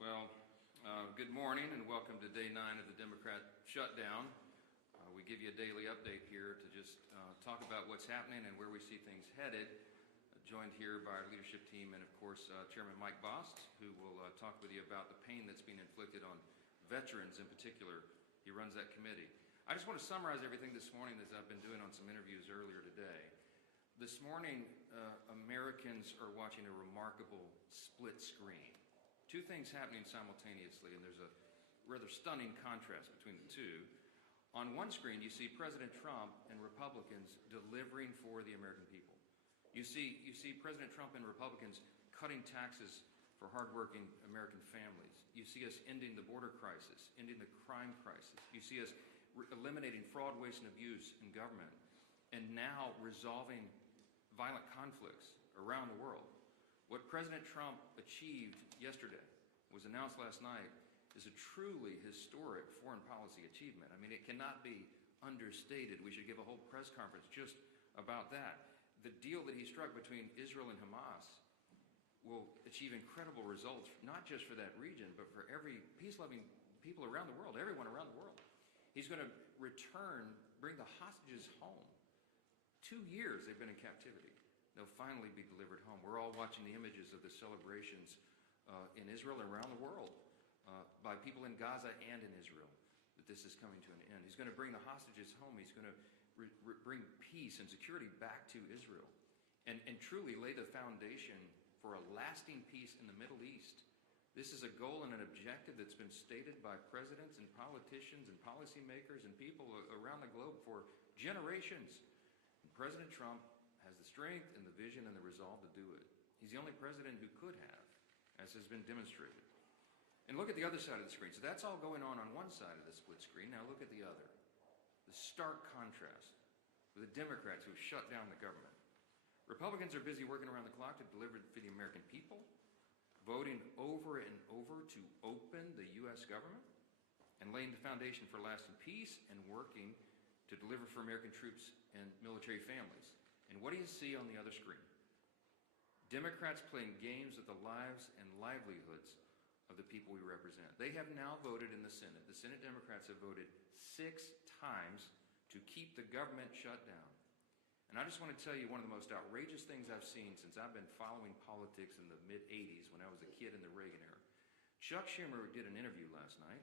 Well, good morning and welcome to day 9 of the Democrat shutdown. We give you a daily update here to just talk about what's happening and where we see things headed. Joined here by our leadership team and, of course, Chairman Mike Bost, who will talk with you about the pain that's being inflicted on veterans in particular. He runs that committee. I just want to summarize everything this morning as I've been doing on some interviews earlier today. This morning, Americans are watching a remarkable split screen. Two things happening simultaneously, and there's a rather stunning contrast between the two. On one screen, you see President Trump and Republicans delivering for the American people. You see President Trump and Republicans cutting taxes for hardworking American families. You see us ending the border crisis, ending the crime crisis. You see us eliminating fraud, waste, and abuse in government, and now resolving violent conflicts around the world. What President Trump achieved yesterday, was announced last night, is a truly historic foreign policy achievement. I mean, it cannot be understated. We should give a whole press conference just about that. The deal that he struck between Israel and Hamas will achieve incredible results, not just for that region, but for every peace-loving people around the world, everyone around the world. He's going to bring the hostages home. 2 years they've been in captivity. They'll finally be delivered home. We're all watching the images of the celebrations in Israel and around the world by people in Gaza and in Israel, that this is coming to an end. He's going to bring the hostages home. He's going to bring peace and security back to Israel and truly lay the foundation for a lasting peace in the Middle East. This is a goal and an objective that's been stated by presidents and politicians and policymakers and people around the globe for generations. And President Trump has the strength and the vision and the resolve to do it. He's the only president who could have, as has been demonstrated. And look at the other side of the screen. So that's all going on one side of the split screen. Now look at the other. The stark contrast with the Democrats who have shut down the government. Republicans are busy working around the clock to deliver for the American people, voting over and over to open the U.S. government, and laying the foundation for lasting peace and working to deliver for American troops and military families. And what do you see on the other screen? Democrats playing games with the lives and livelihoods of the people we represent. They have now voted in the Senate. The Senate Democrats have voted 6 times to keep the government shut down. And I just want to tell you one of the most outrageous things I've seen since I've been following politics in the mid-'80s when I was a kid in the Reagan era. Chuck Schumer did an interview last night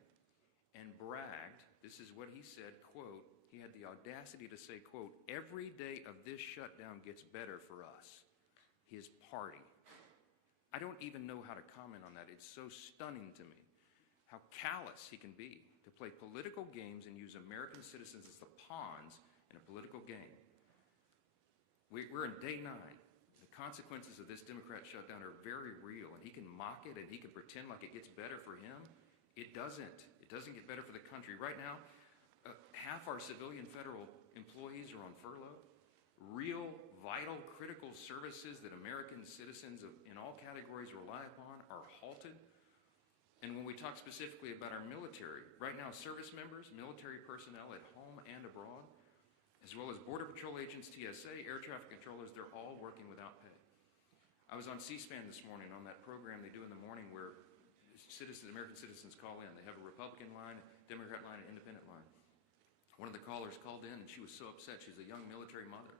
and bragged, this is what he said, quote, he had the audacity to say, quote, every day of this shutdown gets better for us, his party. I don't even know how to comment on that. It's so stunning to me how callous he can be to play political games and use American citizens as the pawns in a political game. We're in day 9. The consequences of this Democrat shutdown are very real, and he can mock it and he can pretend like it gets better for him. It doesn't. It doesn't get better for the country. Right now, half our civilian federal employees are on furlough. Real, vital, critical services that American citizens in all categories rely upon are halted. And when we talk specifically about our military, right now service members, military personnel at home and abroad, as well as Border Patrol agents, TSA, air traffic controllers, they're all working without pay. I was on C-SPAN this morning on that program they do in the morning where American citizens call in. They have a Republican line, Democrat line, and independent line. One of the callers called in and she was so upset. She's a young military mother.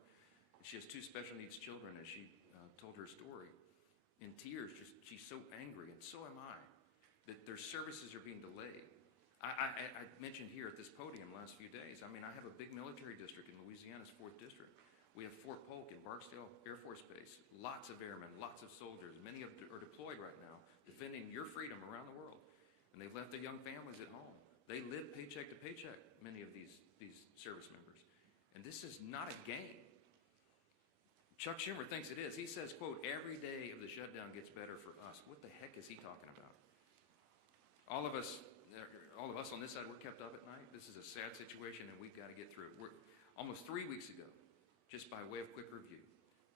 And she has 2 special needs children, as she told her story. In tears, she's so angry, and so am I, that their services are being delayed. I mentioned here at this podium last few days, I mean, I have a big military district in Louisiana's 4th District. We have Fort Polk in Barksdale Air Force Base. Lots of airmen, lots of soldiers. Many of them are deployed right now, defending your freedom around the world. And they've left their young families at home. They live paycheck to paycheck, many of these service members. And this is not a game. Chuck Schumer thinks it is. He says, quote, every day of the shutdown gets better for us. What the heck is he talking about? All of us on this side, we're kept up at night. This is a sad situation, and we've got to get through it. Almost 3 weeks ago, just by way of quick review,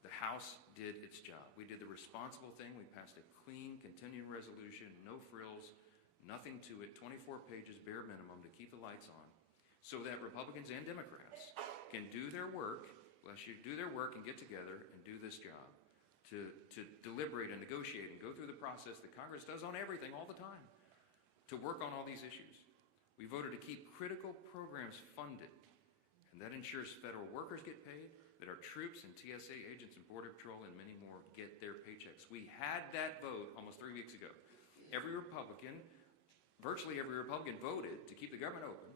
the House did its job. We did the responsible thing. We passed a clean, continuing resolution, no frills, nothing to it, 24 pages, bare minimum, to keep the lights on, so that Republicans and Democrats can do their work, and get together and do this job, to deliberate and negotiate and go through the process that Congress does on everything all the time, to work on all these issues. We voted to keep critical programs funded, and that ensures federal workers get paid, that our troops and TSA agents and Border Patrol and many more get their paychecks. We had that vote almost 3 weeks ago. Virtually every Republican voted to keep the government open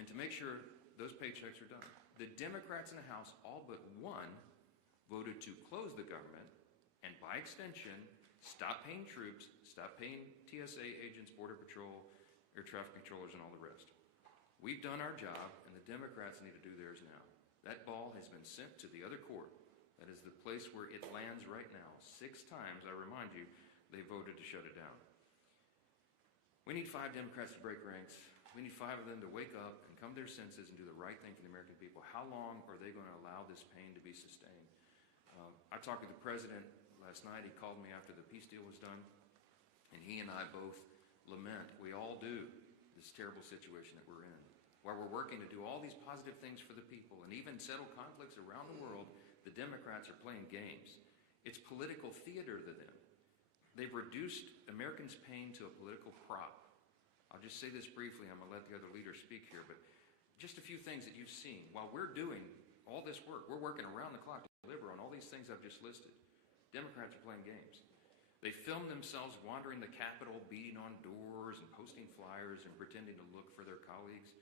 and to make sure those paychecks are done. The Democrats in the House, all but one, voted to close the government and, by extension, stop paying troops, stop paying TSA agents, Border Patrol, air traffic controllers, and all the rest. We've done our job, and the Democrats need to do theirs now. That ball has been sent to the other court. That is the place where it lands right now. 6 times, I remind you, they voted to shut it down. We need 5 Democrats to break ranks. We need 5 of them to wake up and come to their senses and do the right thing for the American people. How long are they going to allow this pain to be sustained? I talked with the president last night. He called me after the peace deal was done, and he and I both lament, we all do, this terrible situation that we're in. While we're working to do all these positive things for the people and even settle conflicts around the world, the Democrats are playing games. It's political theater to them. They've reduced Americans' pain to a political prop. I'll just say this briefly. I'm going to let the other leaders speak here, but just a few things that you've seen. While we're doing all this work, we're working around the clock to deliver on all these things I've just listed. Democrats are playing games. They film themselves wandering the Capitol, beating on doors and posting flyers and pretending to look for their colleagues.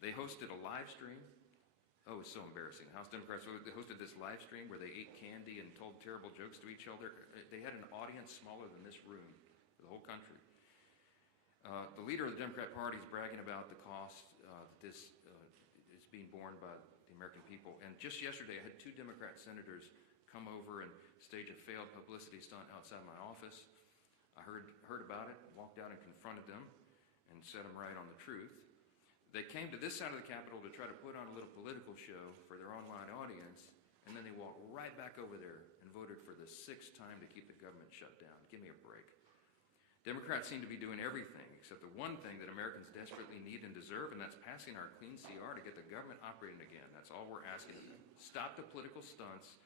They hosted a live stream. Oh, it's so embarrassing. House Democrats hosted this live stream where they ate candy and told terrible jokes to each other. They had an audience smaller than this room for the whole country. The leader of the Democrat Party is bragging about the cost that this is being borne by the American people. And just yesterday, I had 2 Democrat senators come over and stage a failed publicity stunt outside my office. I heard about it, walked out and confronted them and set them right on the truth. They came to this side of the Capitol to try to put on a little political show for their online audience, and then they walked right back over there and voted for the 6th time to keep the government shut down. Give me a break. Democrats seem to be doing everything except the one thing that Americans desperately need and deserve, and that's passing our clean CR to get the government operating again. That's all we're asking of them. Stop the political stunts.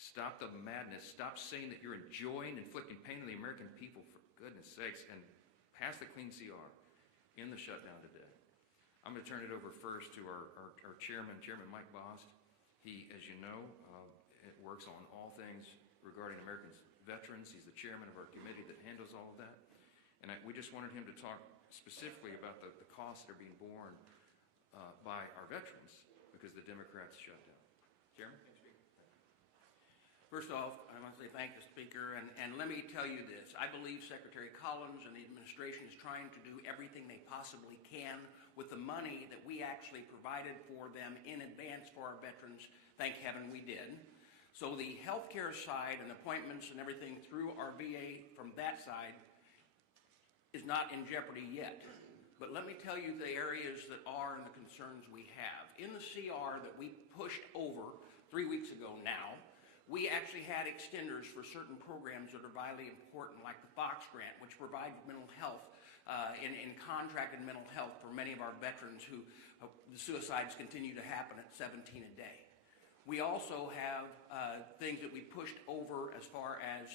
Stop the madness. Stop saying that you're enjoying inflicting pain on the American people, for goodness sakes, and pass the clean CR in the shutdown today. I'm going to turn it over first to our chairman, Chairman Mike Bost. He, as you know, works on all things regarding American veterans. He's the chairman of our committee that handles all of that. And we just wanted him to talk specifically about the costs that are being borne by our veterans because the Democrats shut down. Chairman? First off, I want to say thank the Speaker, and let me tell you this. I believe Secretary Collins and the administration is trying to do everything they possibly can with the money that we actually provided for them in advance for our veterans. Thank heaven we did. So the healthcare side and appointments and everything through our VA from that side is not in jeopardy yet. But let me tell you the areas that are and the concerns we have. In the CR that we pushed over 3 weeks ago now, we actually had extenders for certain programs that are vitally important, like the Fox Grant, which provides mental health in contracted mental health for many of our veterans who the suicides continue to happen at 17 a day. We also have things that we pushed over as far as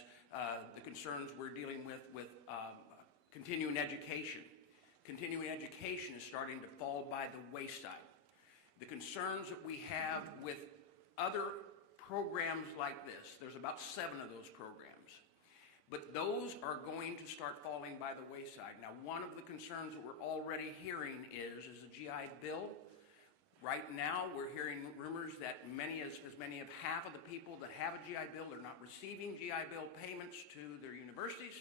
the concerns we're dealing with continuing education. Continuing education is starting to fall by the wayside. The concerns that we have with other programs like this, there's about 7 of those programs, but those are going to start falling by the wayside. Now, one of the concerns that we're already hearing is the GI Bill. Right now, we're hearing rumors that as many as half of the people that have a GI Bill are not receiving GI Bill payments to their universities,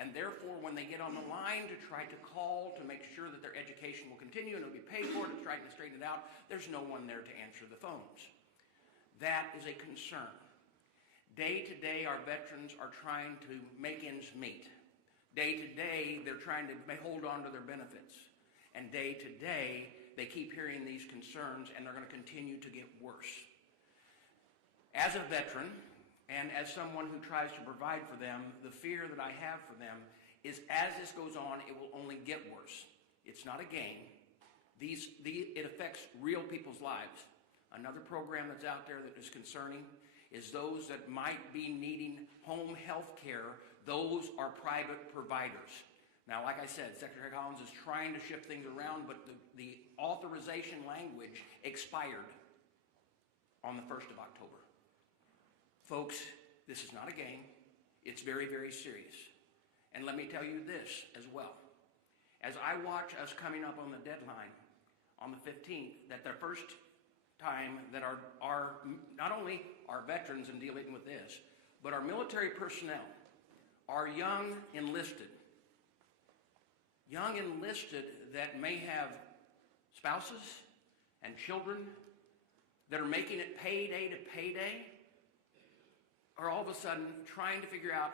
and therefore, when they get on the line to try to call to make sure that their education will continue and it'll be paid for, to try to straighten it out, there's no one there to answer the phones. That is a concern. Day to day, our veterans are trying to make ends meet. Day to day, they're trying to hold on to their benefits. And day to day, they keep hearing these concerns, and they're going to continue to get worse. As a veteran, and as someone who tries to provide for them, the fear that I have for them is as this goes on, it will only get worse. It's not a game. It affects real people's lives. Another program that's out there that is concerning is those that might be needing home health care. Those are private providers. Now, like I said, Secretary Collins is trying to shift things around, but the authorization language expired on the 1st of October. Folks, this is not a game. It's very, very serious. And let me tell you this as well. As I watch us coming up on the deadline on the 15th, that the first time that our not only our veterans in dealing with this, but our military personnel, our young enlisted that may have spouses and children that are making it payday to payday, are all of a sudden trying to figure out,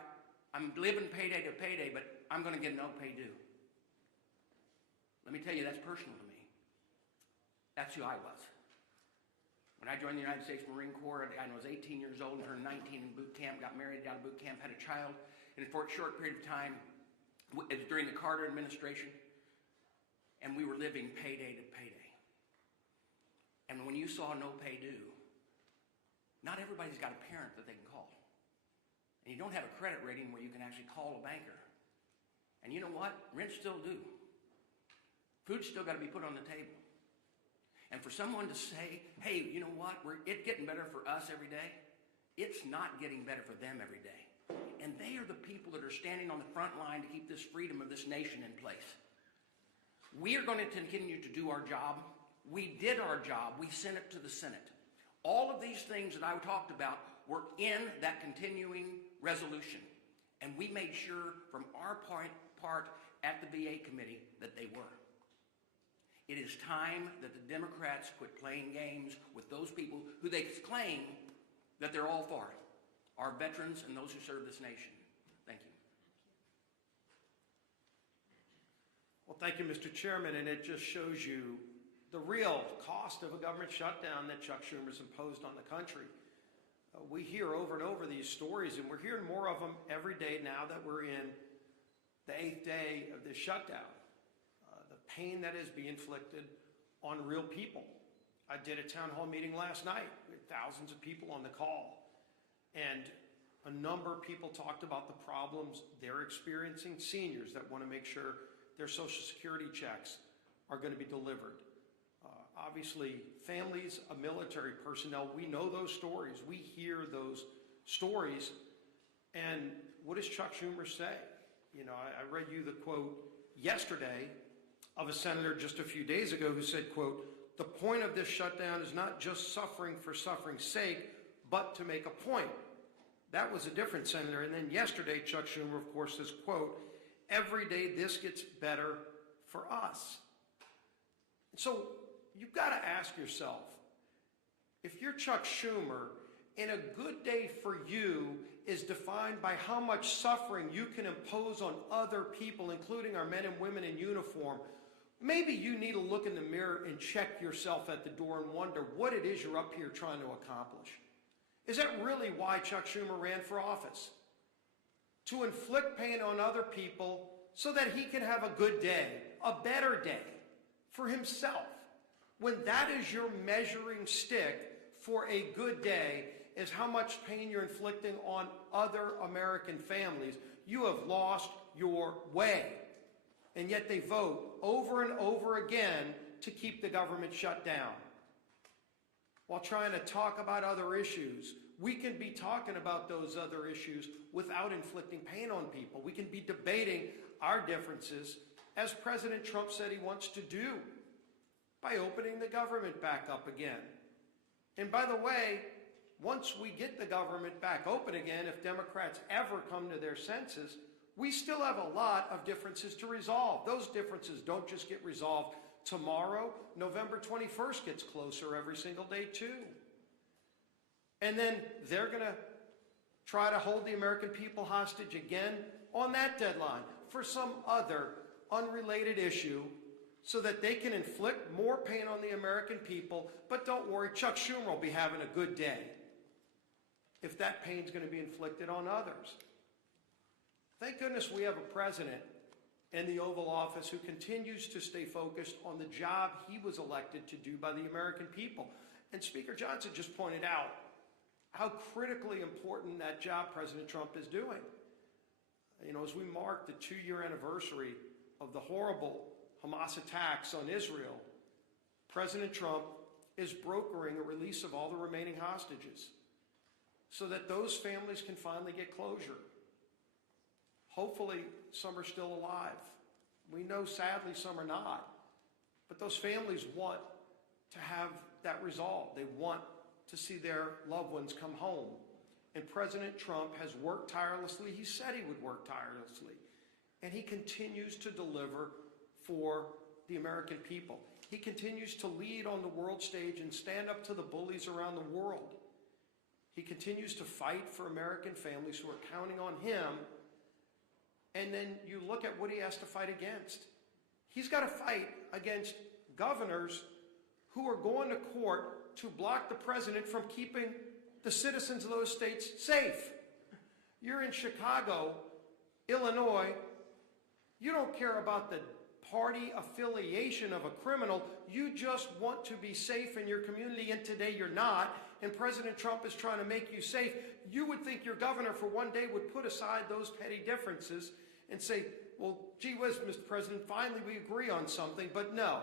I'm living payday to payday, but I'm going to get no pay due. Let me tell you, that's personal to me. That's who I was. When I joined the United States Marine Corps, I was 18 years old and turned 19 in boot camp, got married, got out of boot camp, had a child. And for a short period of time, it was during the Carter administration, and we were living payday to payday. And when you saw no pay due, not everybody's got a parent that they can call. And you don't have a credit rating where you can actually call a banker. And you know what? Rent's still due. Food's still got to be put on the table. And for someone to say, hey, you know what? It's getting better for us every day. It's not getting better for them every day. And they are the people that are standing on the front line to keep this freedom of this nation in place. We are going to continue to do our job. We did our job. We sent it to the Senate. All of these things that I talked about were in that continuing resolution. And we made sure from our part at the VA committee that they were. It is time that the Democrats quit playing games with those people who they claim that they're all for, our veterans and those who serve this nation. Thank you. Well, thank you, Mr. Chairman, and it just shows you the real cost of a government shutdown that Chuck Schumer's imposed on the country. We hear over and over these stories, and we're hearing more of them every day now that we're in the 8th day of this shutdown. The pain that is being inflicted on real people. I did a town hall meeting last night with thousands of people on the call, and a number of people talked about the problems they're experiencing, seniors that want to make sure their Social Security checks are going to be delivered. Obviously, families of military personnel, we know those stories. We hear those stories. And what does Chuck Schumer say? You know, I read you the quote yesterday of a senator just a few days ago who said, quote, "The point of this shutdown is not just suffering for suffering's sake, but to make a point." That was a different senator. And then yesterday, Chuck Schumer, of course, says, quote, "Every day this gets better for us." So you've got to ask yourself, if you're Chuck Schumer, and a good day for you is defined by how much suffering you can impose on other people, including our men and women in uniform, maybe you need to look in the mirror and check yourself at the door and wonder what it is you're up here trying to accomplish. Is that really why Chuck Schumer ran for office? To inflict pain on other people so that he can have a good day, a better day for himself. When that is your measuring stick for a good day, is how much pain you're inflicting on other American families, you have lost your way. And yet they vote over and over again to keep the government shut down. While trying to talk about other issues, we can be talking about those other issues without inflicting pain on people. We can be debating our differences, as President Trump said he wants to do, by opening the government back up again. And by the way, once we get the government back open again, if Democrats ever come to their senses, we still have a lot of differences to resolve. Those differences don't just get resolved tomorrow. November 21st gets closer every single day too. And then they're going to try to hold the American people hostage again on that deadline for some other unrelated issue, so that they can inflict more pain on the American people. But don't worry, Chuck Schumer will be having a good day if that pain's going to be inflicted on others. Thank goodness we have a president in the Oval Office who continues to stay focused on the job he was elected to do by the American people. And Speaker Johnson just pointed out, how critically important that job President Trump is doing. You know, as we mark the 2-year anniversary of the horrible Hamas attacks on Israel, President Trump is brokering a release of all the remaining hostages so that those families can finally get closure. Hopefully, some are still alive. We know, sadly, some are not. But those families want to have that resolved. They want to see their loved ones come home. And President Trump has worked tirelessly. He said he would work tirelessly. And he continues to deliver for the American people. He continues to lead on the world stage and stand up to the bullies around the world. He continues to fight for American families who are counting on him. And then you look at what he has to fight against. He's got to fight against governors who are going to court to block the president from keeping the citizens of those states safe. You're in Chicago, Illinois. You don't care about the party affiliation of a criminal. You just want to be safe in your community, and today you're not. And President Trump is trying to make you safe. You would think your governor for one day would put aside those petty differences and say, well, gee whiz, Mr. President, finally we agree on something. But no,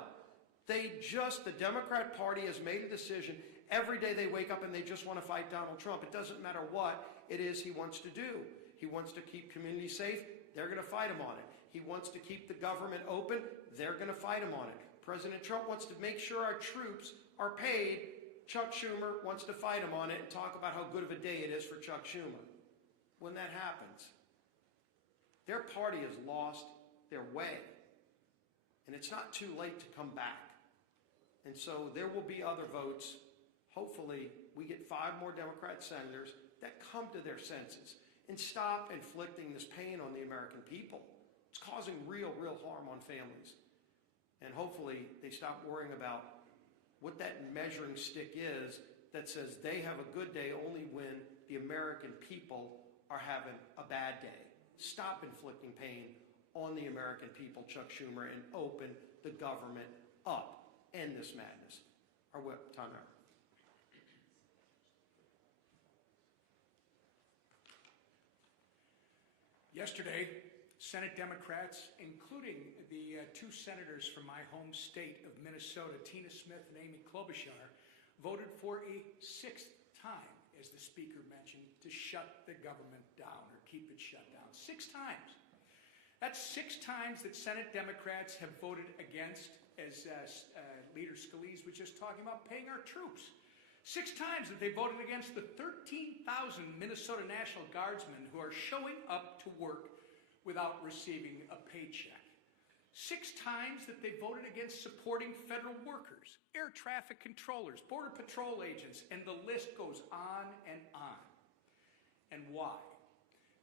the Democrat Party has made a decision. Every day they wake up and they just want to fight Donald Trump. It doesn't matter what it is he wants to do. He wants to keep communities safe. They're going to fight him on it. He wants to keep the government open. They're going to fight him on it. President Trump wants to make sure our troops are paid. Chuck Schumer wants to fight him on it and talk about how good of a day it is for Chuck Schumer. When that happens, their party has lost their way. And it's not too late to come back. And so there will be other votes. Hopefully, we get 5 more Democrat senators that come to their senses and stop inflicting this pain on the American people. It's causing real harm on families. And hopefully, they stop worrying about what that measuring stick is that says they have a good day only when the American people are having a bad day. Stop inflicting pain on the American people, Chuck Schumer, and open the government up. End this madness. Our whip, time out. Yesterday, Senate Democrats, including the 2 senators from my home state of Minnesota, Tina Smith and Amy Klobuchar, voted for a 6th time, as the Speaker mentioned, to shut the government down or keep it shut down. 6 times. That's 6 times that Senate Democrats have voted against, as Leader Scalise was just talking about, paying our troops. 6 times that they voted against the 13,000 Minnesota National Guardsmen who are showing up to work without receiving a paycheck. 6 times that they voted against supporting federal workers, air traffic controllers, border patrol agents, and the list goes on and on. And why?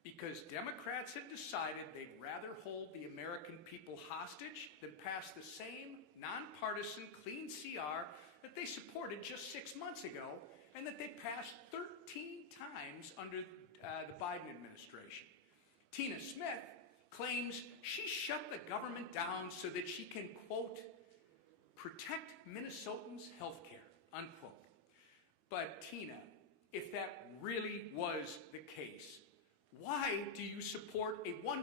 Because Democrats have decided they'd rather hold the American people hostage than pass the same nonpartisan clean CR that they supported just 6 months ago and that they passed 13 times under the Biden administration. Tina Smith claims she shut the government down so that she can, quote, protect Minnesotans' health care, unquote. But Tina, if that really was the case, why do you support a $1.5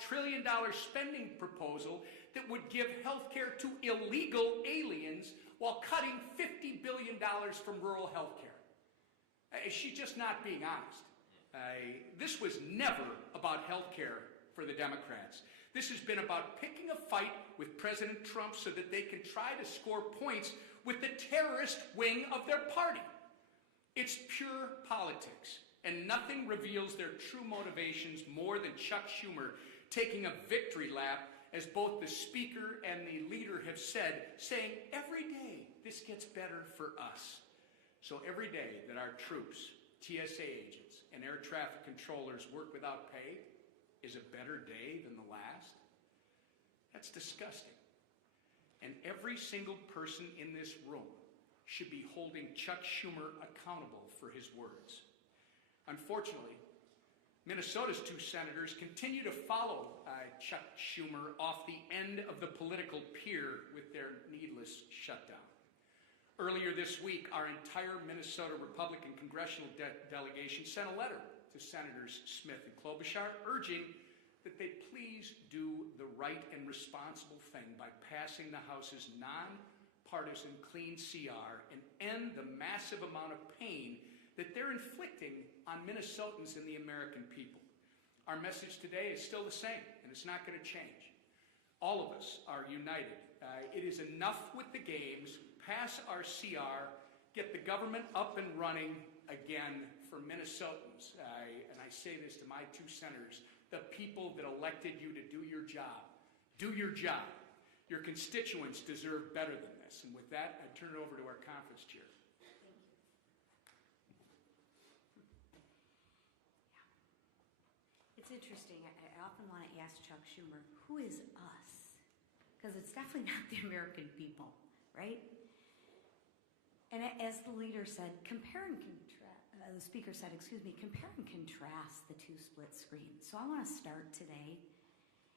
trillion spending proposal that would give health care to illegal aliens while cutting $50 billion from rural health care? She's just not being honest. This was never about health care for the Democrats. This has been about picking a fight with President Trump so that they can try to score points with the terrorist wing of their party. It's pure politics, and nothing reveals their true motivations more than Chuck Schumer taking a victory lap, as both the Speaker and the leader have said, saying every day this gets better for us. So every day that our troops, TSA agents, and air traffic controllers work without pay is a better day than the last? That's disgusting. And every single person in this room should be holding Chuck Schumer accountable for his words. Unfortunately, Minnesota's 2 senators continue to follow Chuck Schumer off the end of the political pier with their needless shutdown. Earlier this week, our entire Minnesota Republican congressional delegation sent a letter to Senators Smith and Klobuchar urging that they please do the right and responsible thing by passing the House's nonpartisan clean CR and end the massive amount of pain that they're inflicting on Minnesotans and the American people. Our message today is still the same, and it's not going to change. All of us are united. It is enough with the games. Pass our CR, get the government up and running again for Minnesotans. And I say this to my two senators, the people that elected you to do your job. Do your job. Your constituents deserve better than this. And with that, I turn it over to our conference chair. It's interesting. I often want to ask Chuck Schumer, who is us? Because it's definitely not the American people, right? And as the leader said, the speaker said, compare and contrast the two split screens. So I want to start today,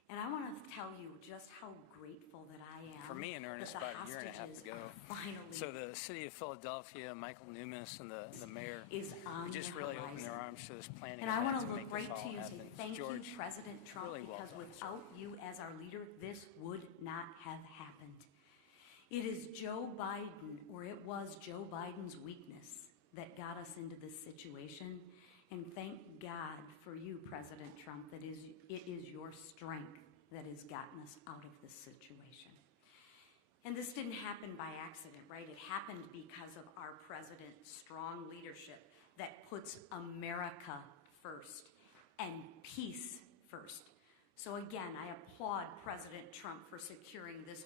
and I want to tell you just how grateful that I am. For me and Ernest, about a year and a half ago. Finally. So the city of Philadelphia, Michael Newmas, and the mayor is on just the really horizon. opened their arms to this planning. And I want to event look make right this to all you and say happen. thank George, you, President Trump, really well because done, without you as our leader, this would not have happened. It is Joe Biden, or it was Joe Biden's weakness that got us into this situation. And thank God for you, President Trump, that it is your strength that has gotten us out of this situation. And this didn't happen by accident, right? It happened because of our president's strong leadership that puts America first and peace first. So again, I applaud President Trump for securing this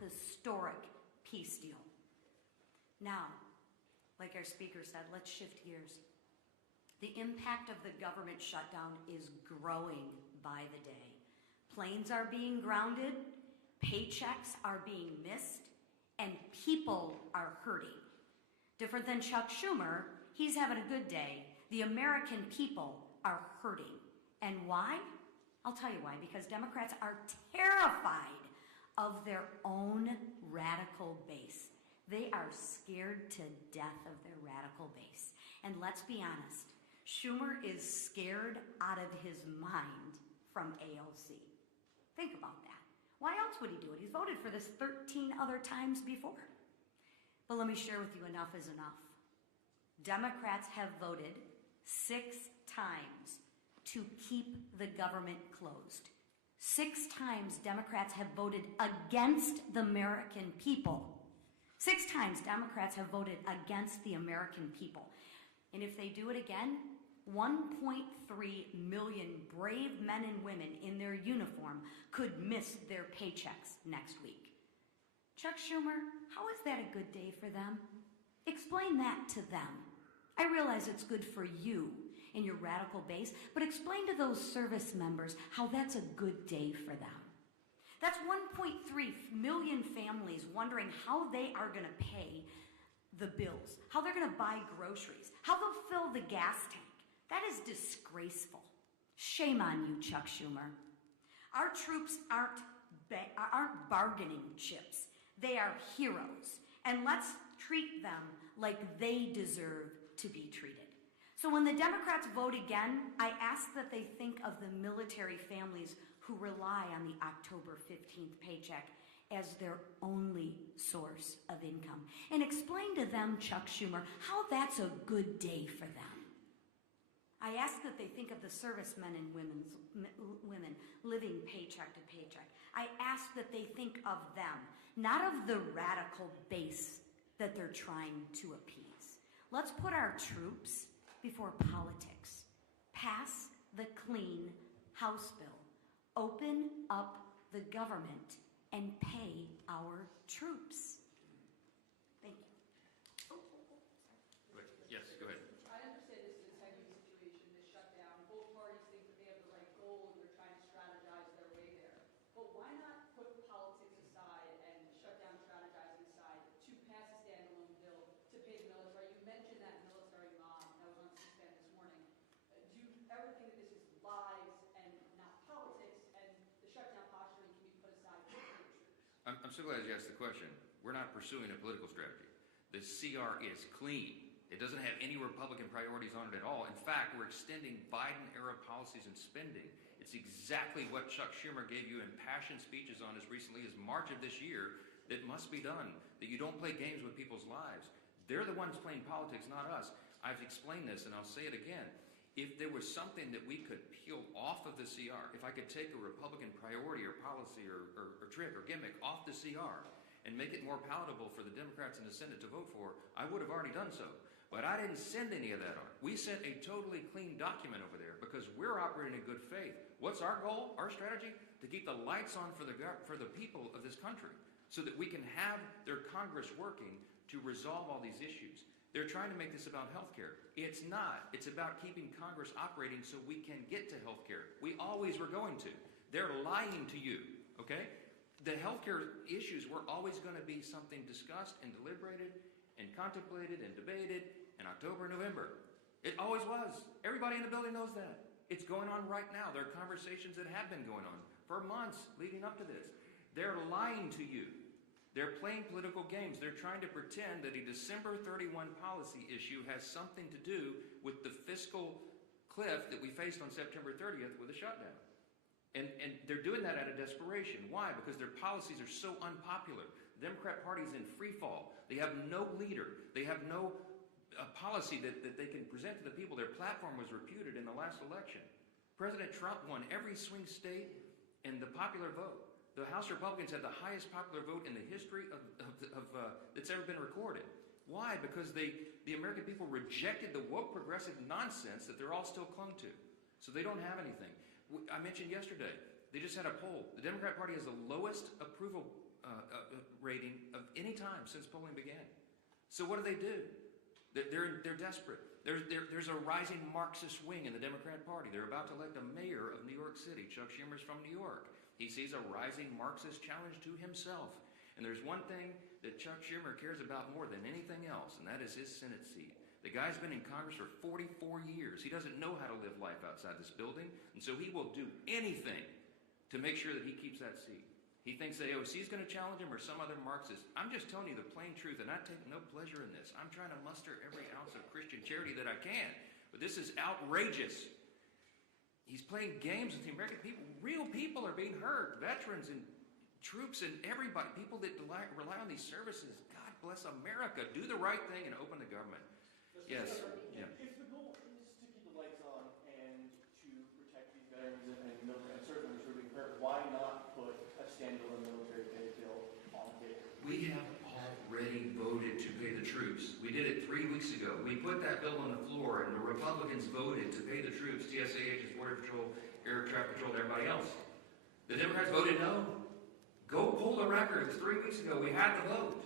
historic peace deal. Now, like our speaker said, let's shift gears. The impact of the government shutdown is growing by the day. Planes are being grounded, paychecks are being missed, and people are hurting. Different than Chuck Schumer, he's having a good day. The American people are hurting. And why? I'll tell you why. Because Democrats are terrified of their own radical base. They are scared to death of their radical base. And let's be honest, Schumer is scared out of his mind from AOC. Think about that. Why else would he do it? He's voted for this 13 other times before. But let me share with you, enough is enough. Democrats have voted 6 times to keep the government closed. 6 times Democrats have voted against the American people. 6 times Democrats have voted against the American people. And if they do it again, 1.3 million brave men and women in their uniform could miss their paychecks next week. Chuck Schumer, how is that a good day for them? Explain that to them. I realize it's good for you and your radical base, but explain to those service members how that's a good day for them. That's 1.3 million families wondering how they are going to pay the bills, how they're going to buy groceries, how they'll fill the gas tank. That is disgraceful. Shame on you, Chuck Schumer. Our troops aren't bargaining chips. They are heroes. And let's treat them like they deserve to be treated. So when the Democrats vote again, I ask that they think of the military families who rely on the October 15th paycheck as their only source of income. And explain to them, Chuck Schumer, how that's a good day for them. I ask that they think of the servicemen and women living paycheck to paycheck. I ask that they think of them, not of the radical base that they're trying to appease. Let's put our troops before politics. Pass the clean House bill. Open up the government and pay our troops. Thank you. Yes, go ahead. I understand this is a tense situation, this shutdown. Both parties think that they have the right goal and they're trying to strategize their way there. But why not put politics aside and shutdown strategizing aside to pass a standalone bill to pay the military? You mentioned that military mom that was on C-SPAN this morning. Do you ever think that this is lives and not politics, and the shutdown posturing can be put aside for the troops? I'm so glad you asked the question. We're not pursuing a political strategy. The CR is clean. It doesn't have any Republican priorities on it at all. In fact, we're extending Biden-era policies and spending. It's exactly what Chuck Schumer gave you impassioned speeches on as recently as March of this year, that must be done, that you don't play games with people's lives. They're the ones playing politics, not us. I've explained this, and I'll say it again. If there was something that we could peel off of the CR, if I could take a Republican priority or policy or trick or gimmick off the CR and make it more palatable for the Democrats in the Senate to vote for, I would have already done so. But I didn't send any of that on. We sent a totally clean document over there because we're operating in good faith. What's our goal, our strategy? To keep the lights on for the people of this country so that we can have their Congress working to resolve all these issues. They're trying to make this about health care. It's not. It's about keeping Congress operating so we can get to health care. We always were going to. They're lying to you, okay? The health care issues were always going to be something discussed and deliberated and contemplated and debated in October, November. It always was. Everybody in the building knows that. It's going on right now. There are conversations that have been going on for months leading up to this. They're lying to you. They're playing political games. They're trying to pretend that a December 31 policy issue has something to do with the fiscal cliff that we faced on September 30th with a shutdown. And they're doing that out of desperation. Why? Because their policies are so unpopular. The Democrat Party is in free fall. They have no leader. They have no policy that they can present to the people. Their platform was reputed in the last election. President Trump won every swing state in the popular vote. The House Republicans had the highest popular vote in the history that's ever been recorded. Why? Because the American people rejected the woke progressive nonsense that they're all still clung to. So they don't have anything. I mentioned yesterday, they just had a poll. The Democrat Party has the lowest approval rating of any time since polling began. So what do? They're desperate. There's a rising Marxist wing in the Democrat Party. They're about to elect a mayor of New York City. Chuck Schumer's from New York. He sees a rising Marxist challenge to himself. And there's one thing that Chuck Schumer cares about more than anything else, and that is his Senate seat. The guy's been in Congress for 44 years. He doesn't know how to live life outside this building, and so he will do anything to make sure that he keeps that seat. He thinks the AOC is going to challenge him or some other Marxist. I'm just telling you the plain truth, and I take no pleasure in this. I'm trying to muster every ounce of Christian charity that I can, but this is outrageous. He's playing games with the American people. Real people are being hurt. Veterans and troops and everybody, people that rely on these services. God bless America. Do the right thing and open the government. Yes. Yeah. If the goal is to keep the lights on and to protect these veterans and military service who are being hurt, why not put a standalone military pay bill on the table? We have already voted to pay the troops. We did it 3 weeks ago. We put that bill on the floor, and the Republicans voted to pay the troops, TSA agents, Border Patrol, Air Traffic Patrol, and everybody else. The Democrats voted no. Go pull the records. 3 weeks ago, we had the vote.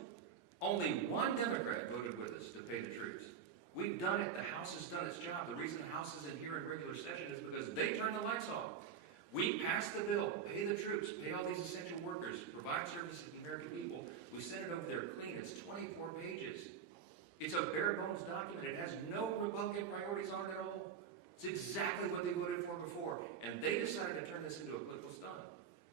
Only one Democrat voted with us to pay the troops. We've done it. The House has done its job. The reason the House is in here in regular session is because they turned the lights off. We passed the bill, pay the troops, pay all these essential workers, provide services to the American people. We sent it over there clean. It's 24 pages. It's a bare bones document. It has no Republican priorities on it at all. It's exactly what they voted for before. And they decided to turn this into a political stunt.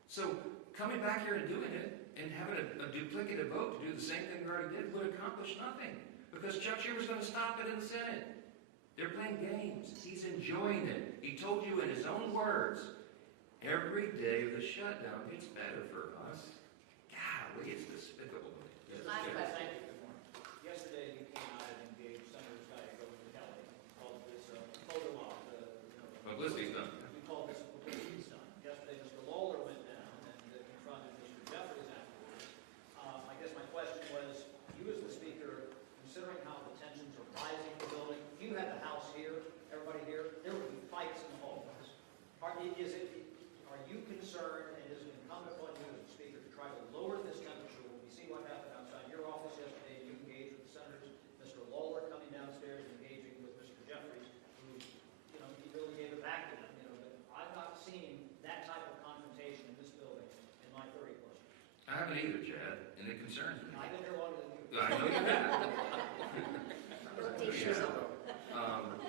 So coming back here and doing it and having a duplicative vote to do the same thing we already did would accomplish nothing. Because Chuck Schumer's going to stop it in the Senate. They're playing games. He's enjoying it. He told you in his own words, every day of the shutdown gets better for us. Golly, it's despicable to me. Last question. Yesterday, you came out and engaged Senator Gallego and Kelly. Called this a photo op. Publicity stunt. You called this a publicity stunt. Yesterday, Mr. Lawler went down and confronted Mr. Jeffries afterwards. I guess my question was, you as the speaker, considering how the tensions are rising in the building, if you had the House here, everybody here, there would be fights in the hallways. Are you concerned, and is it incumbent upon you as the speaker to try to lower this temperature? When we see what happened outside your office yesterday, you engaged with the senators, Mr. Lawler coming downstairs and engaging with Mr. Jeffries, who, he really gave it back to them. But I've not seen that type of confrontation in this building in my 30+ years. I haven't either, Chad, and it concerns me. I've been here longer than you. I know you have.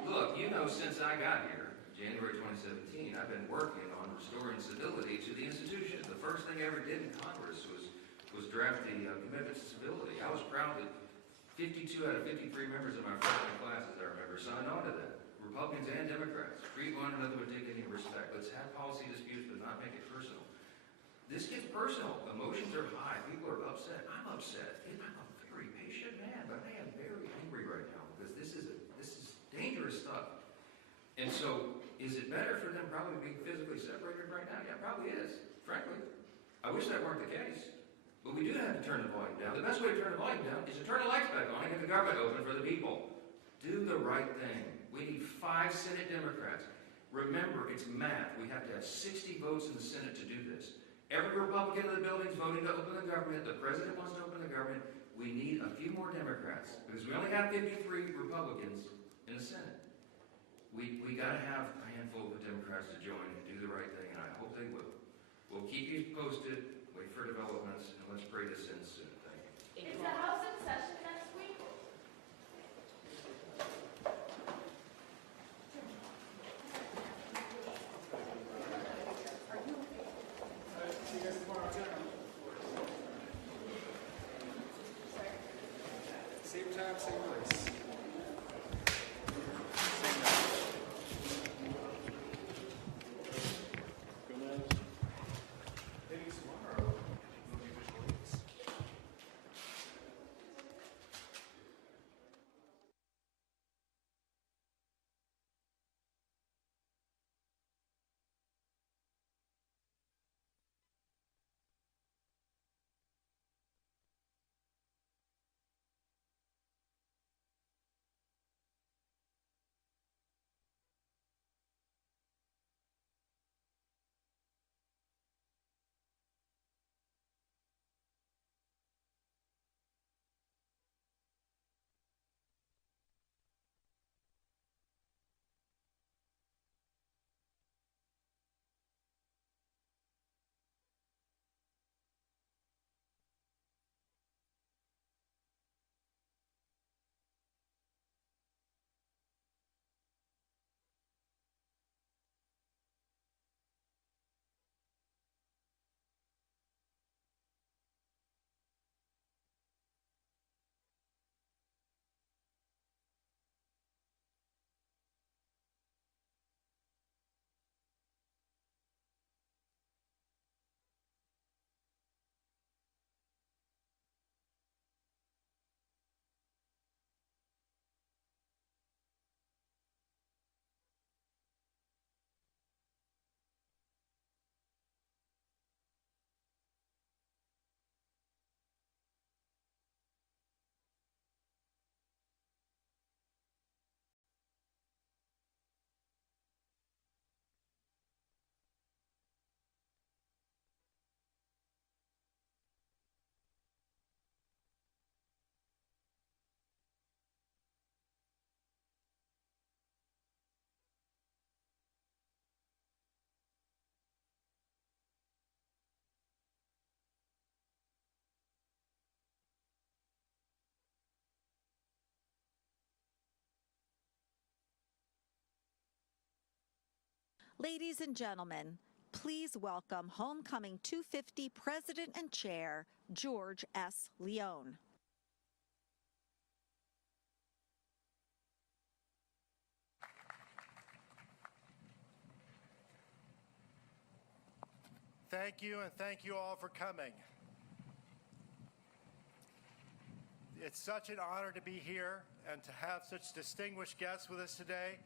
Look, since I got here, January 2017, I've been working on restoring civility to the institution. The first thing I ever did in Congress was draft the Commitment to Civility. I was proud that 52 out of 53 members of my freshman class, as I remember, signed on to that. Republicans and Democrats. Treat one another with dignity and respect. Let's have policy disputes, but not make it personal. This gets personal. Emotions are high. People are upset. I'm upset. I'm a very patient man, but I am very angry right now because this is dangerous stuff. And so, is it better for them probably being physically separated right now? Yeah, it probably is, frankly. I wish that weren't the case. But we do have to turn the volume down. The best way to turn the volume down is to turn the lights back on and get the government open for the people. Do the right thing. We need 5 Senate Democrats. Remember, it's math. We have to have 60 votes in the Senate to do this. Every Republican in the building is voting to open the government. The president wants to open the government. We need a few more Democrats because we only have 53 Republicans in the Senate. We got to have a handful of Democrats to join and do the right thing, and I hope they will. We'll keep you posted, wait for developments, and let's pray this ends soon. Thank you. Is the House in session next week? See you guys tomorrow. Same time, same place. Ladies and gentlemen, please welcome Homecoming 250 President and Chair, George S. Leone. Thank you, and thank you all for coming. It's such an honor to be here and to have such distinguished guests with us today.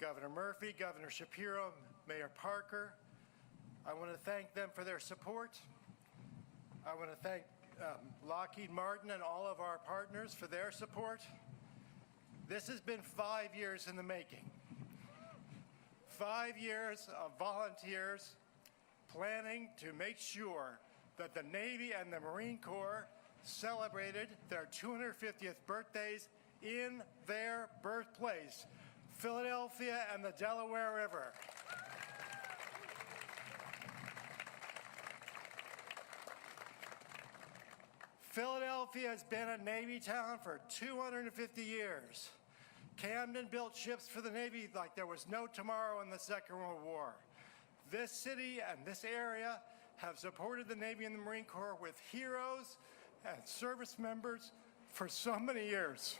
Governor Murphy, Governor Shapiro, Mayor Parker. I want to thank them for their support. I want to thank Lockheed Martin and all of our partners for their support. This has been 5 years in the making. 5 years of volunteers planning to make sure that the Navy and the Marine Corps celebrated their 250th birthdays in their birthplace, Philadelphia and the Delaware River. Philadelphia has been a Navy town for 250 years. Camden built ships for the Navy like there was no tomorrow in the Second World War. This city and this area have supported the Navy and the Marine Corps with heroes and service members for so many years.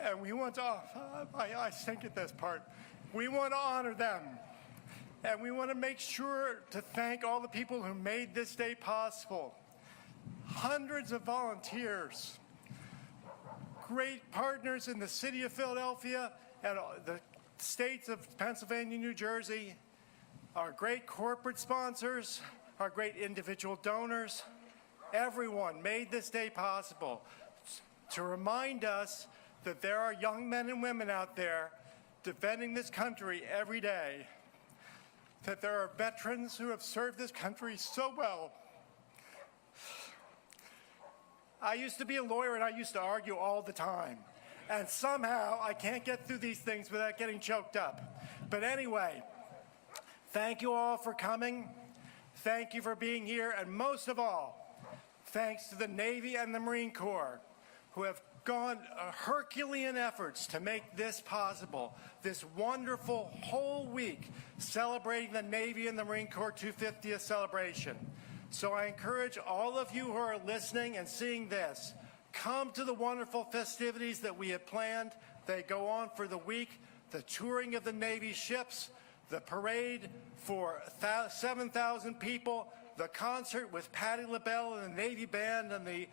And we want to, I stink at this part, we want to honor them. And we want to make sure to thank all the people who made this day possible. Hundreds of volunteers, great partners in the city of Philadelphia and the states of Pennsylvania, New Jersey, our great corporate sponsors, our great individual donors. Everyone made this day possible to remind us that there are young men and women out there defending this country every day, that there are veterans who have served this country so well. I used to be a lawyer and I used to argue all the time. And somehow I can't get through these things without getting choked up. But anyway, thank you all for coming. Thank you for being here. And most of all, thanks to the Navy and the Marine Corps who have gone Herculean efforts to make this possible, this wonderful whole week celebrating the Navy and the Marine Corps 250th celebration. So I encourage all of you who are listening and seeing this, come to the wonderful festivities that we have planned. They go on for the week, the touring of the Navy ships, the parade for 7,000 people, the concert with Patti LaBelle and the Navy Band and the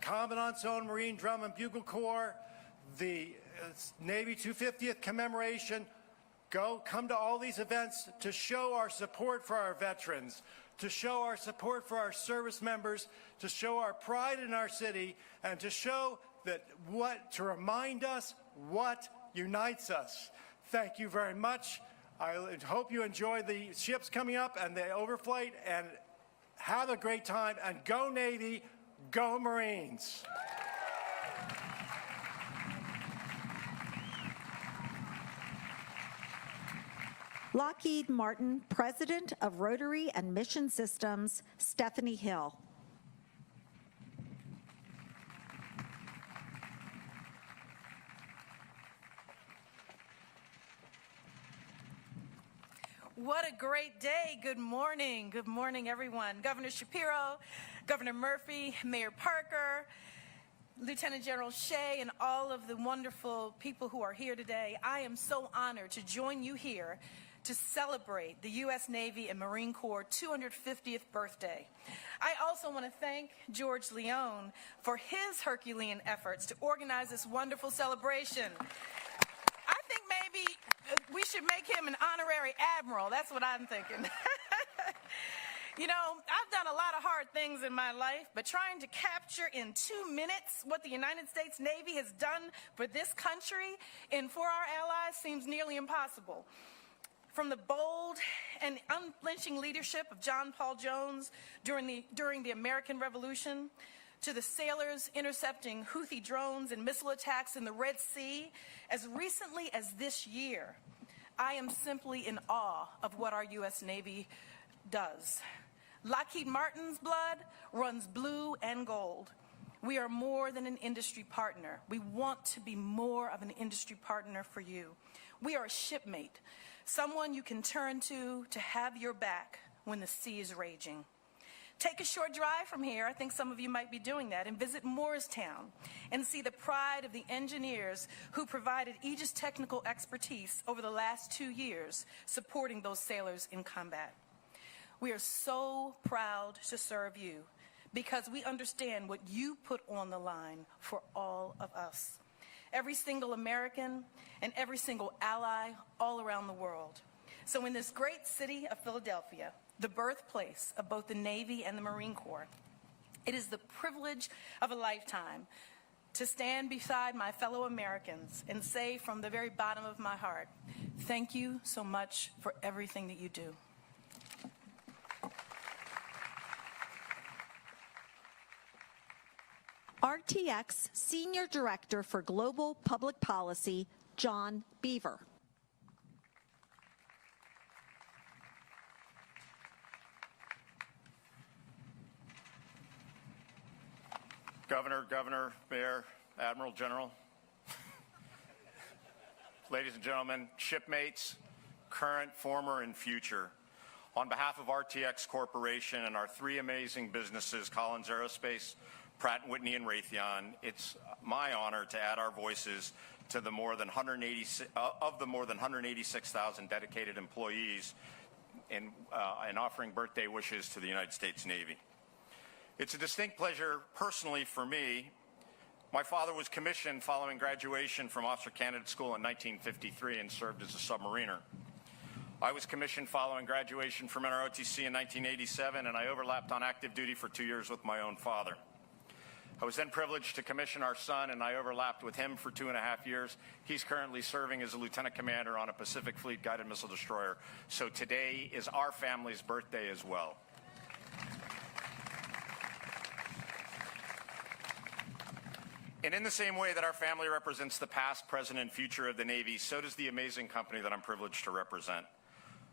Commandant's Own Marine Drum and Bugle Corps, the Navy 250th commemoration. Come to all these events to show our support for our veterans, to show our support for our service members, to show our pride in our city, and to show that to remind us what unites us. Thank you very much. I hope you enjoy the ships coming up and the overflight, and have a great time, and go Navy, go Marines. Lockheed Martin President of Rotary and Mission Systems, Stephanie Hill. What a great day. Good morning. Good morning, everyone. Governor Shapiro, Governor Murphy, Mayor Parker, Lieutenant General Shea, and all of the wonderful people who are here today. I am so honored to join you here to celebrate the U.S. Navy and Marine Corps 250th birthday. I also want to thank George Leone for his Herculean efforts to organize this wonderful celebration. I think maybe we should make him an honorary admiral. That's what I'm thinking. You know, I've done a lot of hard things in my life, but trying to capture in 2 minutes what the United States Navy has done for this country and for our allies seems nearly impossible. From the bold and unflinching leadership of John Paul Jones during the American Revolution, to the sailors intercepting Houthi drones and missile attacks in the Red Sea as recently as this year, I am simply in awe of what our U.S. Navy does. Lockheed Martin's blood runs blue and gold. We are more than an industry partner. We want to be more of an industry partner for you. We are a shipmate, someone you can turn to have your back when the sea is raging. Take a short drive from here, I think some of you might be doing that, and visit Moorestown and see the pride of the engineers who provided Aegis technical expertise over the last 2 years supporting those sailors in combat. We are so proud to serve you because we understand what you put on the line for all of us. Every single American and every single ally all around the world. So in this great city of Philadelphia, the birthplace of both the Navy and the Marine Corps, it is the privilege of a lifetime to stand beside my fellow Americans and say from the very bottom of my heart, thank you so much for everything that you do. RTX Senior Director for Global Public Policy, John Beaver. Governor, Mayor, Admiral, General, ladies and gentlemen, shipmates, current, former, and future. On behalf of RTX Corporation and our 3 amazing businesses, Collins Aerospace, Pratt & Whitney and Raytheon, it's my honor to add our voices to the more than 186,000 dedicated employees in offering birthday wishes to the United States Navy. It's a distinct pleasure personally for me. My father was commissioned following graduation from Officer Candidate School in 1953 and served as a submariner. I was commissioned following graduation from NROTC in 1987, and I overlapped on active duty for 2 years with my own father. I was then privileged to commission our son, and I overlapped with him for 2.5 years. He's currently serving as a lieutenant commander on a Pacific Fleet guided missile destroyer. So today is our family's birthday as well. And in the same way that our family represents the past, present, and future of the Navy, so does the amazing company that I'm privileged to represent.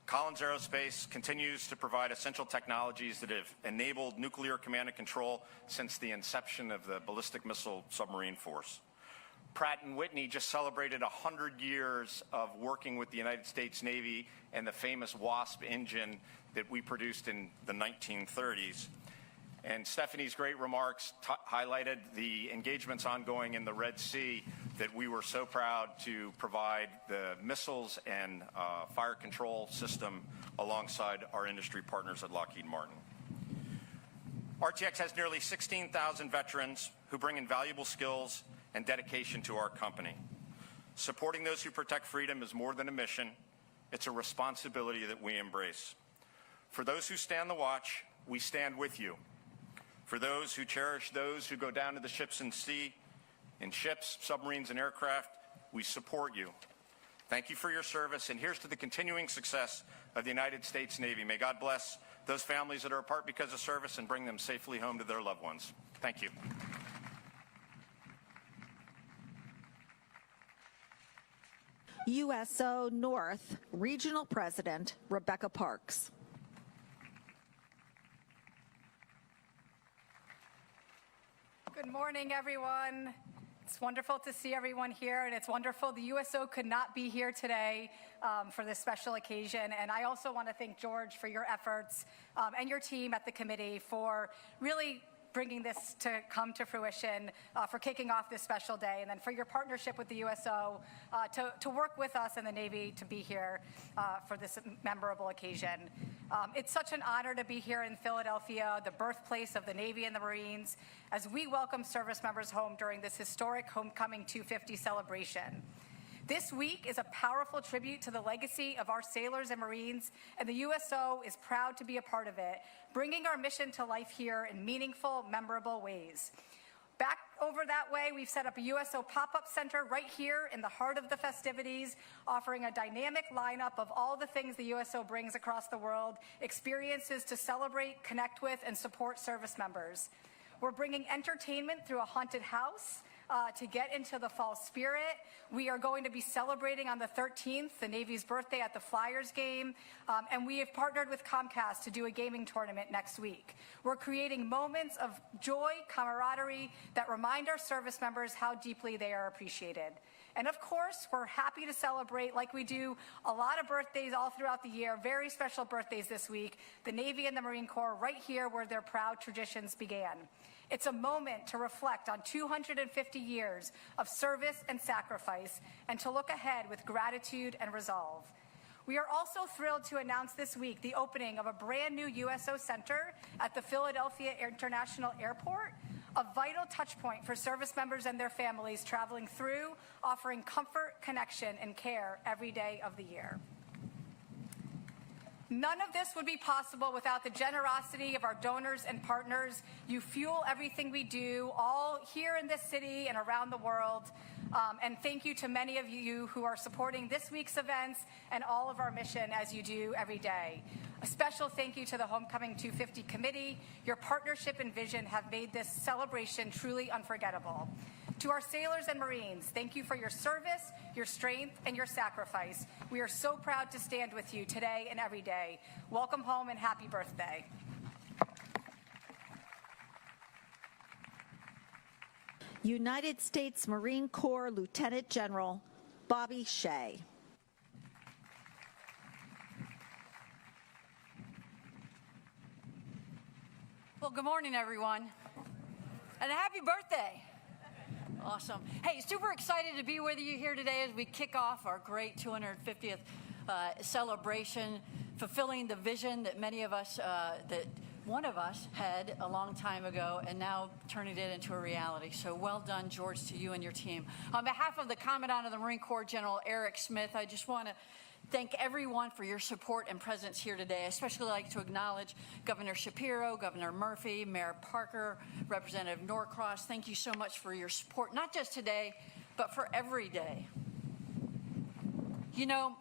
Collins Aerospace continues to provide essential technologies that have enabled nuclear command and control since the inception of the ballistic missile submarine force. Pratt & Whitney just celebrated 100 years of working with the United States Navy and the famous WASP engine that we produced in the 1930s. And Stephanie's great remarks highlighted the engagements ongoing in the Red Sea that we were so proud to provide the missiles and fire control system alongside our industry partners at Lockheed Martin. RTX has nearly 16,000 veterans who bring invaluable skills and dedication to our company. Supporting those who protect freedom is more than a mission. It's a responsibility that we embrace. For those who stand the watch, we stand with you. For those who cherish those who go down to the ships and sea, in ships, submarines, and aircraft, we support you. Thank you for your service, and here's to the continuing success of the United States Navy. May God bless those families that are apart because of service and bring them safely home to their loved ones. Thank you. USO North Regional President Rebecca Parks. Good morning, everyone. It's wonderful to see everyone here, and it's wonderful the USO could not be here today for this special occasion. And I also want to thank George for your efforts and your team at the committee for really bringing this to come to fruition, for kicking off this special day, and then for your partnership with the USO to work with us and the Navy to be here for this memorable occasion. It's such an honor to be here in Philadelphia, the birthplace of the Navy and the Marines, as we welcome service members home during this historic Homecoming 250 celebration. This week is a powerful tribute to the legacy of our sailors and Marines, and the USO is proud to be a part of it, bringing our mission to life here in meaningful, memorable ways. Back over that way, we've set up a USO pop-up center right here in the heart of the festivities, offering a dynamic lineup of all the things the USO brings across the world, experiences to celebrate, connect with, and support service members. We're bringing entertainment through a haunted house to get into the fall spirit. We are going to be celebrating on the 13th, the Navy's birthday, at the Flyers game, and we have partnered with Comcast to do a gaming tournament next week. We're creating moments of joy, camaraderie that remind our service members how deeply they are appreciated. And of course, we're happy to celebrate, like we do a lot of birthdays all throughout the year, very special birthdays this week, the Navy and the Marine Corps right here where their proud traditions began. It's a moment to reflect on 250 years of service and sacrifice and to look ahead with gratitude and resolve. We are also thrilled to announce this week the opening of a brand new USO Center at the Philadelphia International Airport, a vital touch point for service members and their families traveling through, offering comfort, connection, and care every day of the year. None of this would be possible without the generosity of our donors and partners. You fuel everything we do, all here in this city and around the world. And thank you to many of you who are supporting this week's events and all of our mission as you do every day. A special thank you to the Homecoming 250 Committee. Your partnership and vision have made this celebration truly unforgettable. To our sailors and Marines, thank you for your service, your strength, and your sacrifice. We are so proud to stand with you today and every day. Welcome home and happy birthday. United States Marine Corps Lieutenant General Bobby Shea. Well, good morning, everyone. And a happy birthday. Awesome. Hey, super excited to be with you here today as we kick off our great 250th celebration, fulfilling the vision that many of us, that one of us had a long time ago, and now turning it into a reality. So well done, George, to you and your team. On behalf of the Commandant of the Marine Corps, General Eric Smith, I just want to thank everyone for your support and presence here today. I especially like to acknowledge Governor Shapiro, Governor Murphy, Mayor Parker, Representative Norcross. Thank you so much for your support, not just today, but for every day. You know,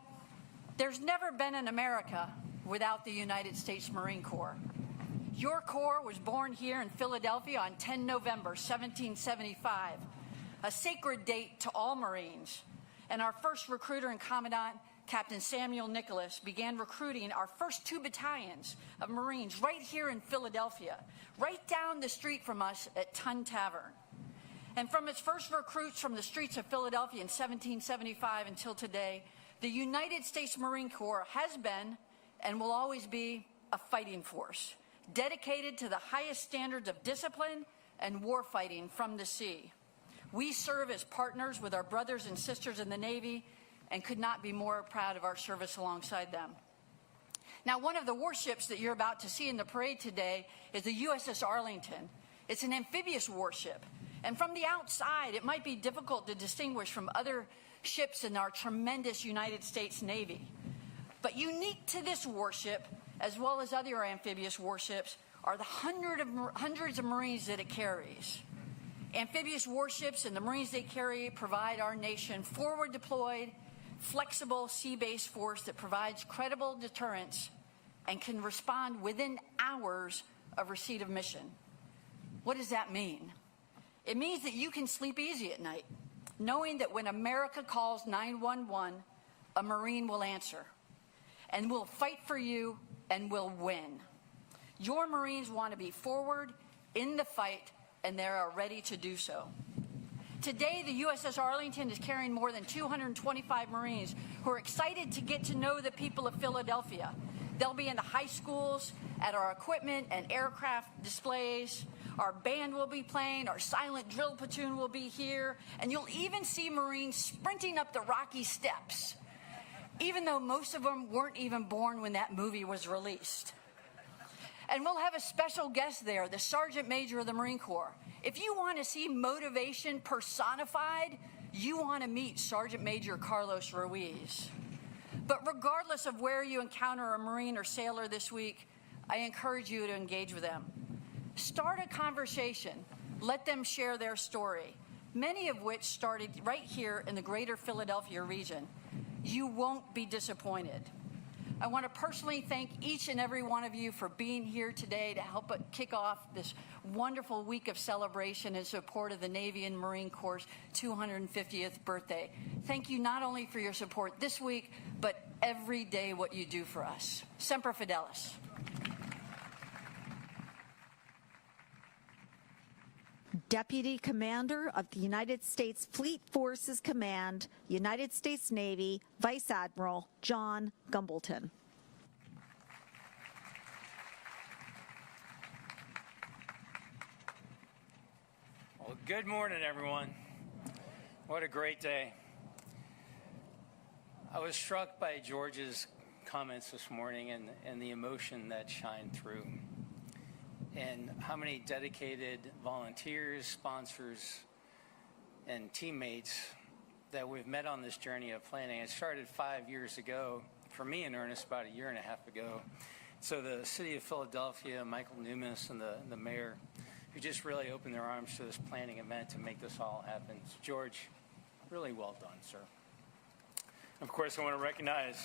there's never been an America without the United States Marine Corps. Your Corps was born here in Philadelphia on 10 November 1775, a sacred date to all Marines. And our first recruiter and commandant, Captain Samuel Nicholas, began recruiting our first 2 battalions of Marines right here in Philadelphia, right down the street from us at Tun Tavern. And from its first recruits from the streets of Philadelphia in 1775 until today, the United States Marine Corps has been and will always be a fighting force, dedicated to the highest standards of discipline and warfighting from the sea. We serve as partners with our brothers and sisters in the Navy and could not be more proud of our service alongside them. Now, one of the warships that you're about to see in the parade today is the USS Arlington. It's an amphibious warship, and from the outside, it might be difficult to distinguish from other ships in our tremendous United States Navy. But unique to this warship, as well as other amphibious warships, are the hundreds of Marines that it carries. Amphibious warships and the Marines they carry provide our nation forward deployed, flexible sea-based force that provides credible deterrence and can respond within hours of receipt of mission. What does that mean? It means that you can sleep easy at night, knowing that when America calls 911, a Marine will answer and will fight for you and will win. Your Marines want to be forward in the fight, and they are ready to do so. Today, the USS Arlington is carrying more than 225 Marines who are excited to get to know the people of Philadelphia. They'll be in the high schools, at our equipment and aircraft displays. Our band will be playing, our silent drill platoon will be here, and you'll even see Marines sprinting up the Rocky Steps, even though most of them weren't even born when that movie was released. And we'll have a special guest there, the Sergeant Major of the Marine Corps. If you want to see motivation personified, you want to meet Sergeant Major Carlos Ruiz. But regardless of where you encounter a Marine or sailor this week, I encourage you to engage with them. Start a conversation. Let them share their story, many of which started right here in the greater Philadelphia region. You won't be disappointed. I want to personally thank each and every one of you for being here today to help kick off this wonderful week of celebration in support of the Navy and Marine Corps' 250th birthday. Thank you not only for your support this week, but every day what you do for us. Semper Fidelis. Deputy Commander of the United States Fleet Forces Command, United States Navy, Vice Admiral John Gumbleton. Well, good morning, everyone. What a great day. I was struck by George's comments this morning and the emotion that shined through, and how many dedicated volunteers, sponsors, and teammates that we've met on this journey of planning. It started 5 years ago, for me in earnest, about a year and a half ago. So the city of Philadelphia, Michael Numis, and the mayor, who just really opened their arms to this planning event to make this all happen. So George, really well done, sir. Of course, I want to recognize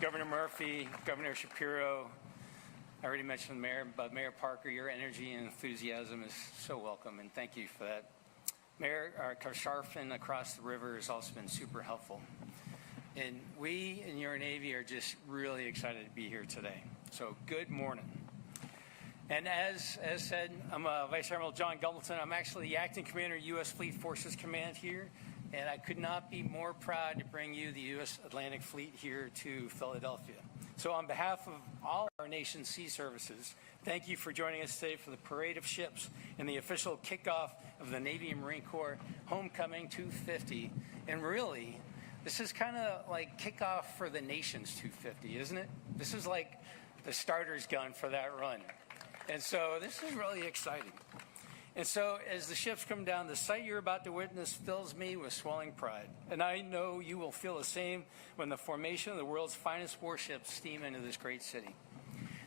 Governor Murphy, Governor Shapiro. I already mentioned the mayor, but Mayor Parker, your energy and enthusiasm is so welcome, and thank you for that. Mayor CASHAPP across the river has also been super helpful. And we in your Navy are just really excited to be here today. So good morning. And as said, I'm Vice Admiral John Gumbleton. I'm actually the Acting Commander, U.S. Fleet Forces Command here, and I could not be more proud to bring you the U.S. Atlantic Fleet here to Philadelphia. So on behalf of all our nation's sea services, Thank you for joining us today for the parade of ships and the official kickoff of the Navy and Marine Corps Homecoming 250. And really, this is kind of like kickoff for the nation's 250, isn't it? This is like the starter's gun for that run. And so this is really exciting. And so as the ships come down, the sight you're about to witness fills me with swelling pride. And I know you will feel the same when the formation of the world's finest warships steam into this great city.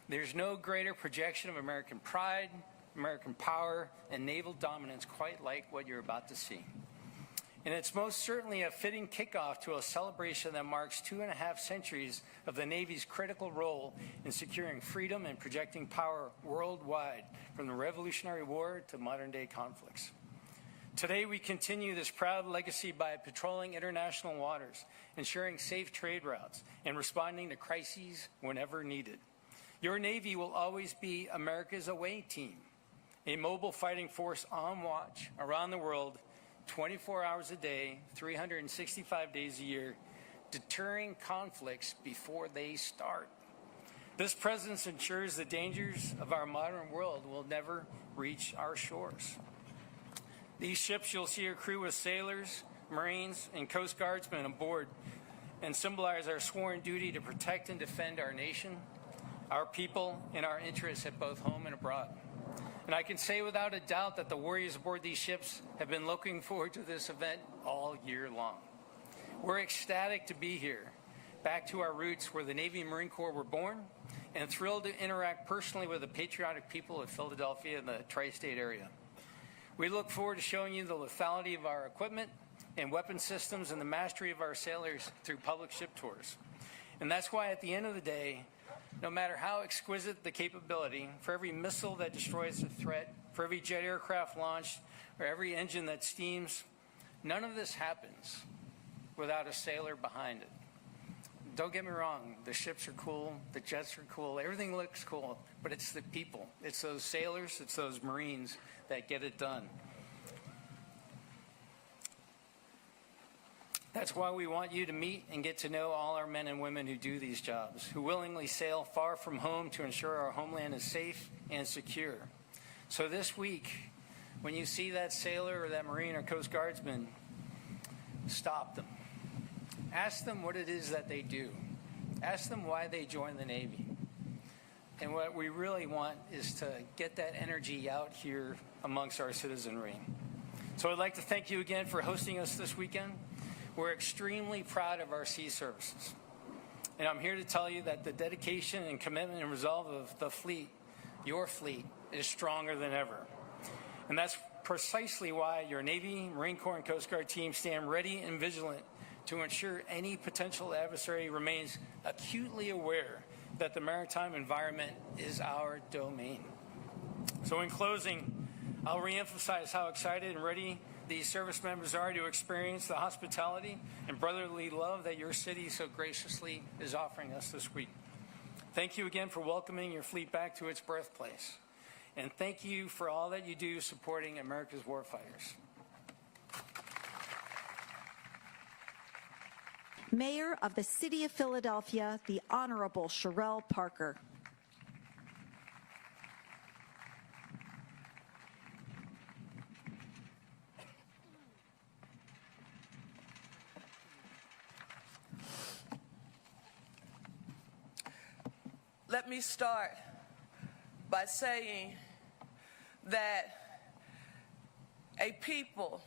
There's no greater projection of American pride, American power, and naval dominance quite like what you're about to see. And it's most certainly a fitting kickoff to a celebration that marks 2.5 centuries of the Navy's critical role in securing freedom and projecting power worldwide, from the Revolutionary War to modern-day conflicts. Today, we continue this proud legacy by patrolling international waters, ensuring safe trade routes, and responding to crises whenever needed. Your Navy will always be America's away team, a mobile fighting force on watch around the world, 24 hours a day, 365 days a year, deterring conflicts before they start. This presence ensures the dangers of our modern world will never reach our shores. These ships you'll see are crewed with sailors, Marines, and Coast Guardsmen aboard, and symbolize our sworn duty to protect and defend our nation, our people, and our interests at both home and abroad. And I can say without a doubt that the warriors aboard these ships have been looking forward to this event all year long. We're ecstatic to be here, back to our roots where the Navy and Marine Corps were born, and thrilled to interact personally with the patriotic people of Philadelphia and the tri-state area. We look forward to showing you the lethality of our equipment and weapon systems and the mastery of our sailors through public ship tours. And that's why at the end of the day, no matter how exquisite the capability, for every missile that destroys a threat, for every jet aircraft launched, or every engine that steams, none of this happens without a sailor behind it. Don't get me wrong, the ships are cool, the jets are cool, everything looks cool, but it's the people. It's those sailors, it's those Marines that get it done. That's why we want you to meet and get to know all our men and women who do these jobs, who willingly sail far from home to ensure our homeland is safe and secure. So this week, when you see that sailor or that Marine or Coast Guardsman, stop them. Ask them what it is that they do. Ask them why they joined the Navy. And what we really want is to get that energy out here amongst our citizenry. So I'd like to thank you again for hosting us this weekend. We're extremely proud of our sea services. And I'm here to tell you that the dedication and commitment and resolve of the fleet, your fleet, is stronger than ever. And that's precisely why your Navy, Marine Corps, and Coast Guard teams stand ready and vigilant to ensure any potential adversary remains acutely aware that the maritime environment is our domain. So in closing, I'll reemphasize how excited and ready these service members are to experience the hospitality and brotherly love that your city so graciously is offering us this week. Thank you again for welcoming your fleet back to its birthplace. And thank you for all that you do supporting America's warfighters. Mayor of the City of Philadelphia, the Honorable Sherelle Parker. Let me start by saying that a people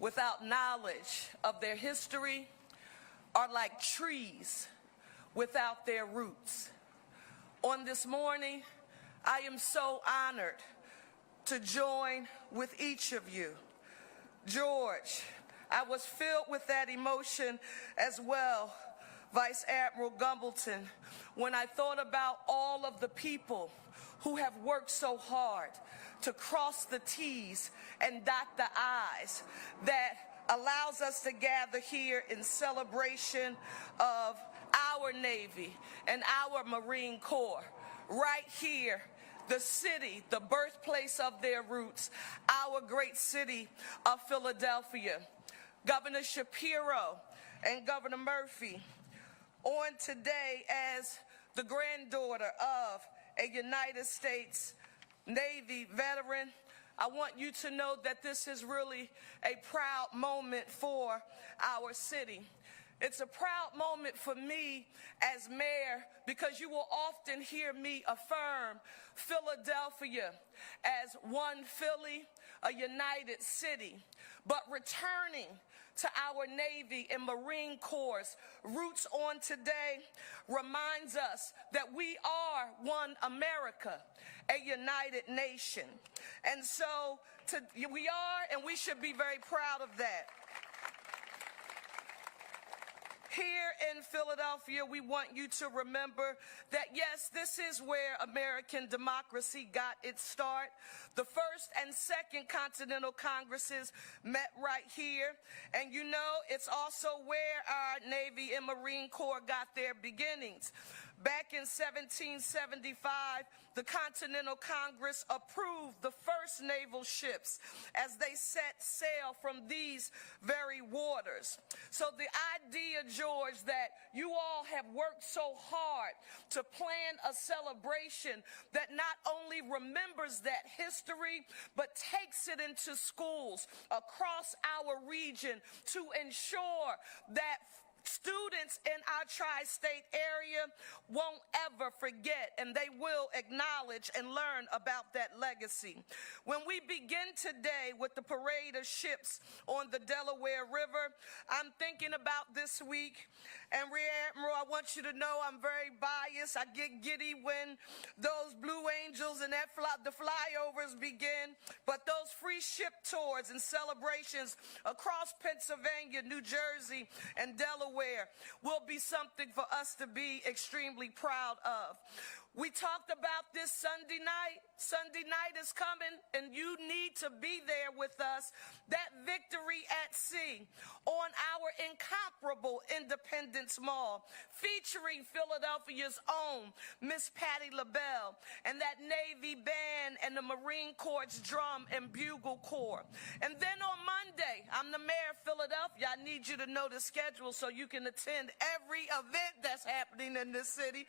without knowledge of their history are like trees without their roots. On this morning, I am so honored to join with each of you. George, I was filled with that emotion as well, Vice Admiral Gumbleton, when I thought about all of the people who have worked so hard to cross the T's and dot the I's that allows us to gather here in celebration of our Navy and our Marine Corps, right here, the city, the birthplace of their roots, our great city of Philadelphia. Governor Shapiro and Governor Murphy, on today as the granddaughter of a United States Navy veteran, I want you to know that this is really a proud moment for our city. It's a proud moment for me as mayor because you will often hear me affirm Philadelphia as one Philly, a united city. But returning to our Navy and Marine Corps' roots on today reminds us that we are one America, a united nation. And so we are, and we should be very proud of that. Here in Philadelphia, we want you to remember that, yes, this is where American democracy got its start. The First and Second Continental Congresses met right here. And you know, it's also where our Navy and Marine Corps got their beginnings. Back in 1775, the Continental Congress approved the first naval ships as they set sail from these very waters. So the idea, George, that you all have worked so hard to plan a celebration that not only remembers that history, but takes it into schools across our region to ensure that students in our tri-state area won't ever forget, and they will acknowledge and learn about that legacy. When we begin today with the parade of ships on the Delaware River, I'm thinking about this week, and Rear Admiral, I want you to know I'm very biased. I get giddy when those Blue Angels and the flyovers begin, but those free ship tours and celebrations across Pennsylvania, New Jersey, and Delaware will be something for us to be extremely proud of. We talked about this Sunday night. Sunday night is coming, and you need to be there with us. That Victory at Sea on our incomparable Independence Mall, featuring Philadelphia's own Miss Patti LaBelle and that Navy band and the Marine Corps drum and bugle corps. And then on Monday, I'm the mayor of Philadelphia. I need you to know the schedule so you can attend every event that's happening in this city.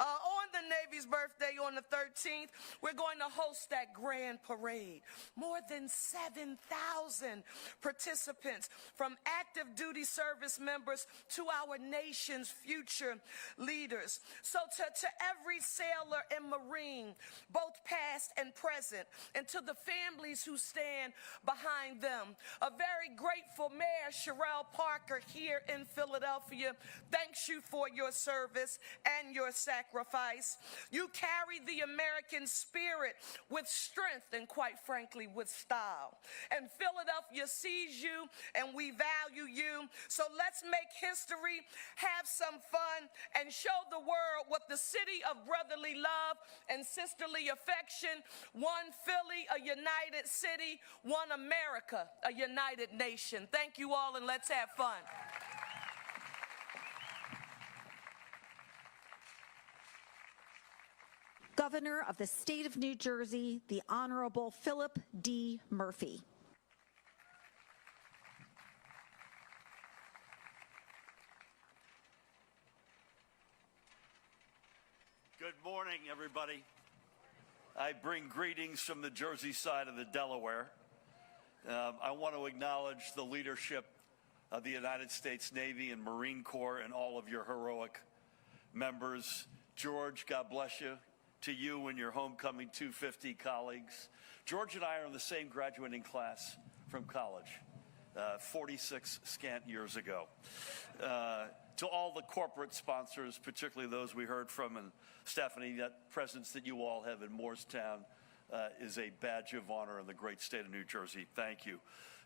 On the Navy's birthday on the 13th, we're going to host that grand parade. More than 7,000 participants, from active duty service members to our nation's future leaders. So to every sailor and Marine, both past and present, and to the families who stand behind them, a very grateful Mayor Sherelle Parker here in Philadelphia thanks you for your service and your sacrifice. You carry the American spirit with strength and, quite frankly, with style. And Philadelphia sees you, and we value you. So let's make history, have some fun, and show the world what the city of brotherly love and sisterly affection, one Philly, a united city, one America, a united nation. Thank you all, and let's have fun. Governor of the State of New Jersey, the Honorable Philip D. Murphy. Good morning, everybody. I bring greetings from the Jersey side of the Delaware. I want to acknowledge the leadership of the United States Navy and Marine Corps and all of your heroic members. George, God bless you. To you and your homecoming 250 colleagues. George and I are in the same graduating class from college, 46 scant years ago. To all the corporate sponsors, particularly those we heard from, and Stephanie, that presence that you all have in Moorestown is a badge of honor in the great state of New Jersey. Thank you.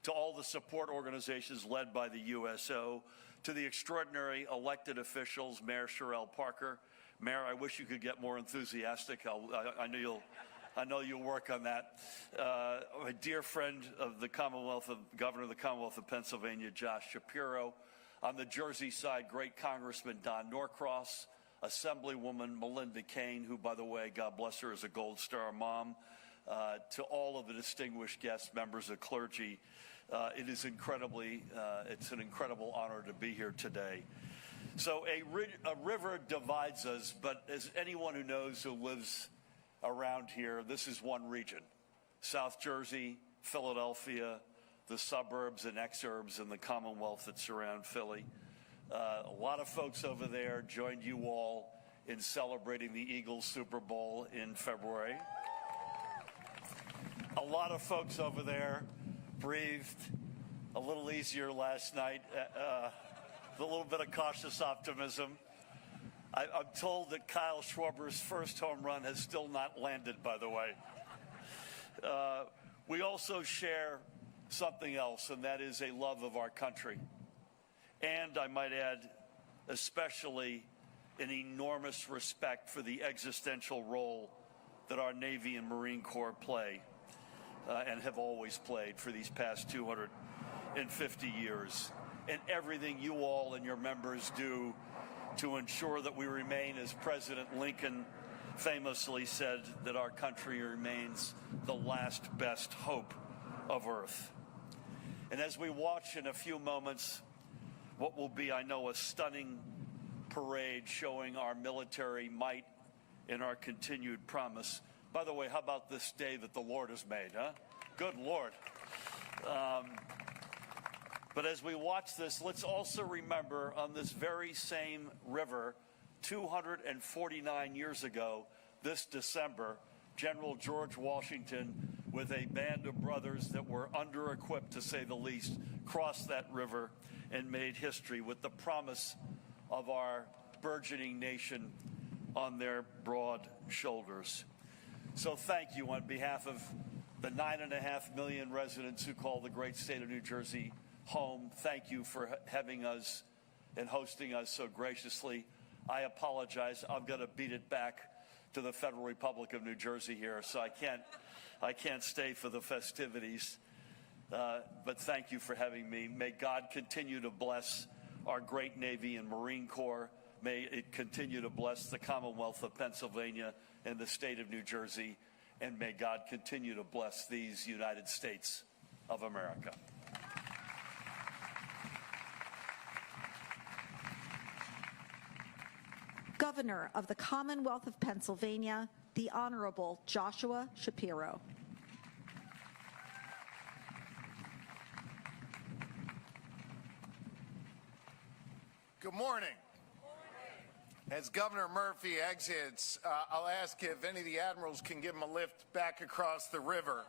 To all the support organizations led by the USO, to the extraordinary elected officials, Mayor Sherelle Parker. Mayor, I wish you could get more enthusiastic. I know you'll work on that. My dear friend of the Governor of the Commonwealth of Pennsylvania, Josh Shapiro. On the Jersey side, great Congressman Don Norcross, Assemblywoman Melinda Kane, who, by the way, God bless her, is a Gold Star mom. To all of the distinguished guests, members of clergy, it's an incredible honor to be here today. So a river divides us, but as anyone who knows who lives around here, this is one region. South Jersey, Philadelphia, the suburbs and exurbs and the Commonwealth that surround Philly. A lot of folks over there joined you all in celebrating the Eagles Super Bowl in February. A lot of folks over there breathed a little easier last night, with a little bit of cautious optimism. I'm told that Kyle Schwarber's first home run has still not landed, by the way. We also share something else, and that is a love of our country. And I might add, especially an enormous respect for the existential role that our Navy and Marine Corps play and have always played for these past 250 years. And everything you all and your members do to ensure that we remain, as President Lincoln famously said, that our country remains the last best hope of Earth. And as we watch in a few moments what will be, I know, a stunning parade showing our military might and our continued promise. By the way, how about this day that the Lord has made, huh? Good Lord. But as we watch this, let's also remember on this very same river, 249 years ago, this December, General George Washington, with a band of brothers that were under-equipped, to say the least, crossed that river and made history with the promise of our burgeoning nation on their broad shoulders. So thank you on behalf of the 9.5 million residents who call the great state of New Jersey home. Thank you for having us and hosting us so graciously. I apologize. I'm going to beat it back to the Federal Republic of New Jersey here, so I can't stay for the festivities. But thank you for having me. May God continue to bless our great Navy and Marine Corps. May it continue to bless the Commonwealth of Pennsylvania and the state of New Jersey. And may God continue to bless these United States of America. Governor of the Commonwealth of Pennsylvania, the Honorable Joshua Shapiro. Good morning. As Governor Murphy exits, I'll ask if any of the admirals can give him a lift back across the river,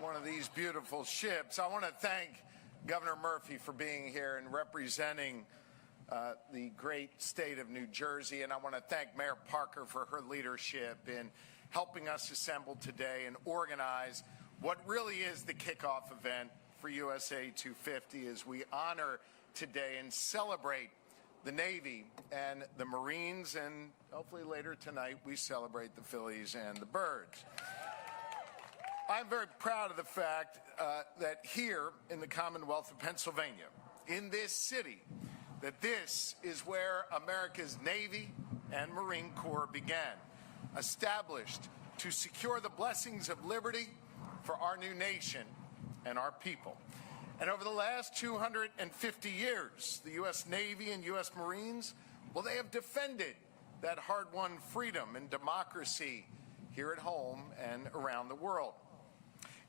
one of these beautiful ships. I want to thank Governor Murphy for being here and representing the great state of New Jersey, and I want to thank Mayor Parker for her leadership in helping us assemble today and organize what really is the kickoff event for USA 250 as we honor today and celebrate the Navy and the Marines, and hopefully later tonight we celebrate the Phillies and the Birds. I'm very proud of the fact that here in the Commonwealth of Pennsylvania, in this city, that this is where America's Navy and Marine Corps began, established to secure the blessings of liberty for our new nation and our people. And over the last 250 years, the U.S. Navy and U.S. Marines, well, they have defended that hard-won freedom and democracy here at home and around the world.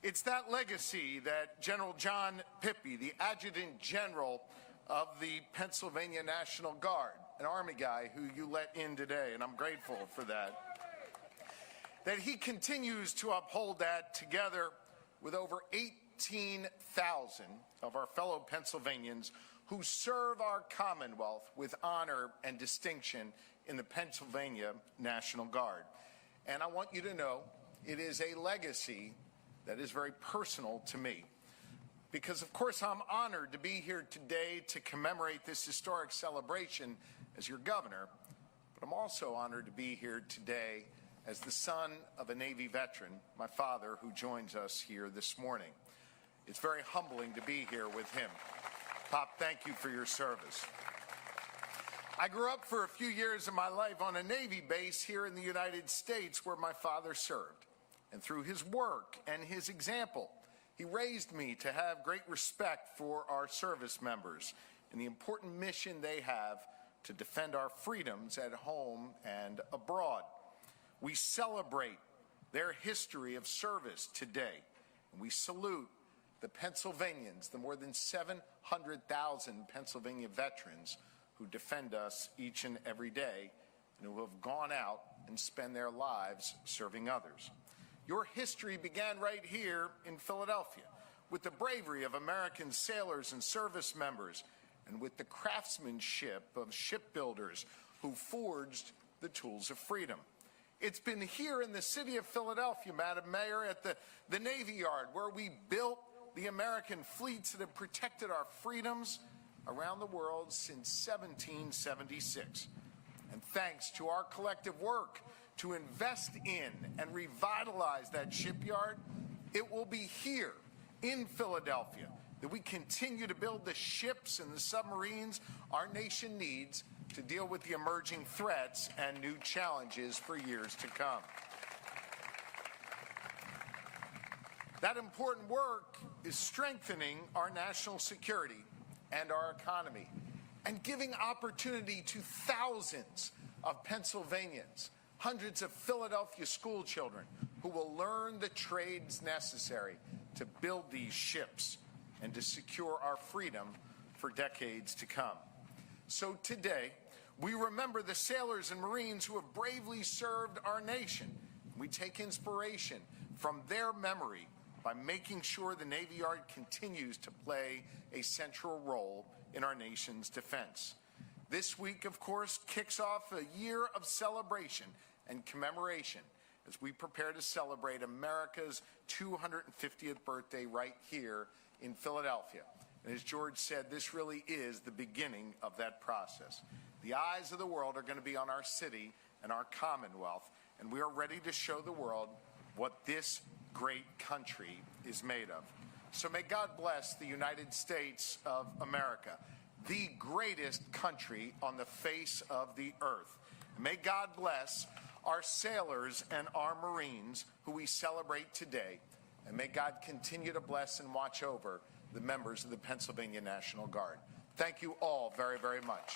It's that legacy that General John Pippy, the Adjutant General of the Pennsylvania National Guard, an Army guy who you let in today, and I'm grateful for that he continues to uphold that together with over 18,000 of our fellow Pennsylvanians who serve our Commonwealth with honor and distinction in the Pennsylvania National Guard. And I want you to know it is a legacy that is very personal to me. Because, of course, I'm honored to be here today to commemorate this historic celebration as your governor, but I'm also honored to be here today as the son of a Navy veteran, my father, who joins us here this morning. It's very humbling to be here with him. Pop, thank you for your service. I grew up for a few years of my life on a Navy base here in the United States where my father served. And through his work and his example, he raised me to have great respect for our service members and the important mission they have to defend our freedoms at home and abroad. We celebrate their history of service today. And we salute the Pennsylvanians, the more than 700,000 Pennsylvania veterans who defend us each and every day and who have gone out and spend their lives serving others. Your history began right here in Philadelphia with the bravery of American sailors and service members and with the craftsmanship of shipbuilders who forged the tools of freedom. It's been here in the city of Philadelphia, Madam Mayor, at the Navy Yard, where we built the American fleets that have protected our freedoms around the world since 1776. And thanks to our collective work to invest in and revitalize that shipyard, it will be here in Philadelphia that we continue to build the ships and the submarines our nation needs to deal with the emerging threats and new challenges for years to come. That important work is strengthening our national security and our economy and giving opportunity to thousands of Pennsylvanians, hundreds of Philadelphia school children who will learn the trades necessary to build these ships and to secure our freedom for decades to come. So today, we remember the sailors and Marines who have bravely served our nation. We take inspiration from their memory by making sure the Navy Yard continues to play a central role in our nation's defense. This week, of course, kicks off a year of celebration and commemoration as we prepare to celebrate America's 250th birthday right here in Philadelphia. And as George said, this really is the beginning of that process. The eyes of the world are going to be on our city and our Commonwealth, and we are ready to show the world what this great country is made of. So may God bless the United States of America, the greatest country on the face of the earth. And may God bless our sailors and our Marines who we celebrate today. And may God continue to bless and watch over the members of the Pennsylvania National Guard. Thank you all very, very much.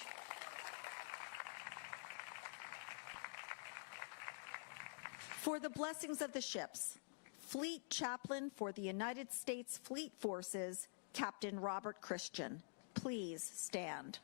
For the blessings of the ships, Fleet Chaplain for the United States Fleet Forces, Captain Robert Christian. Please stand.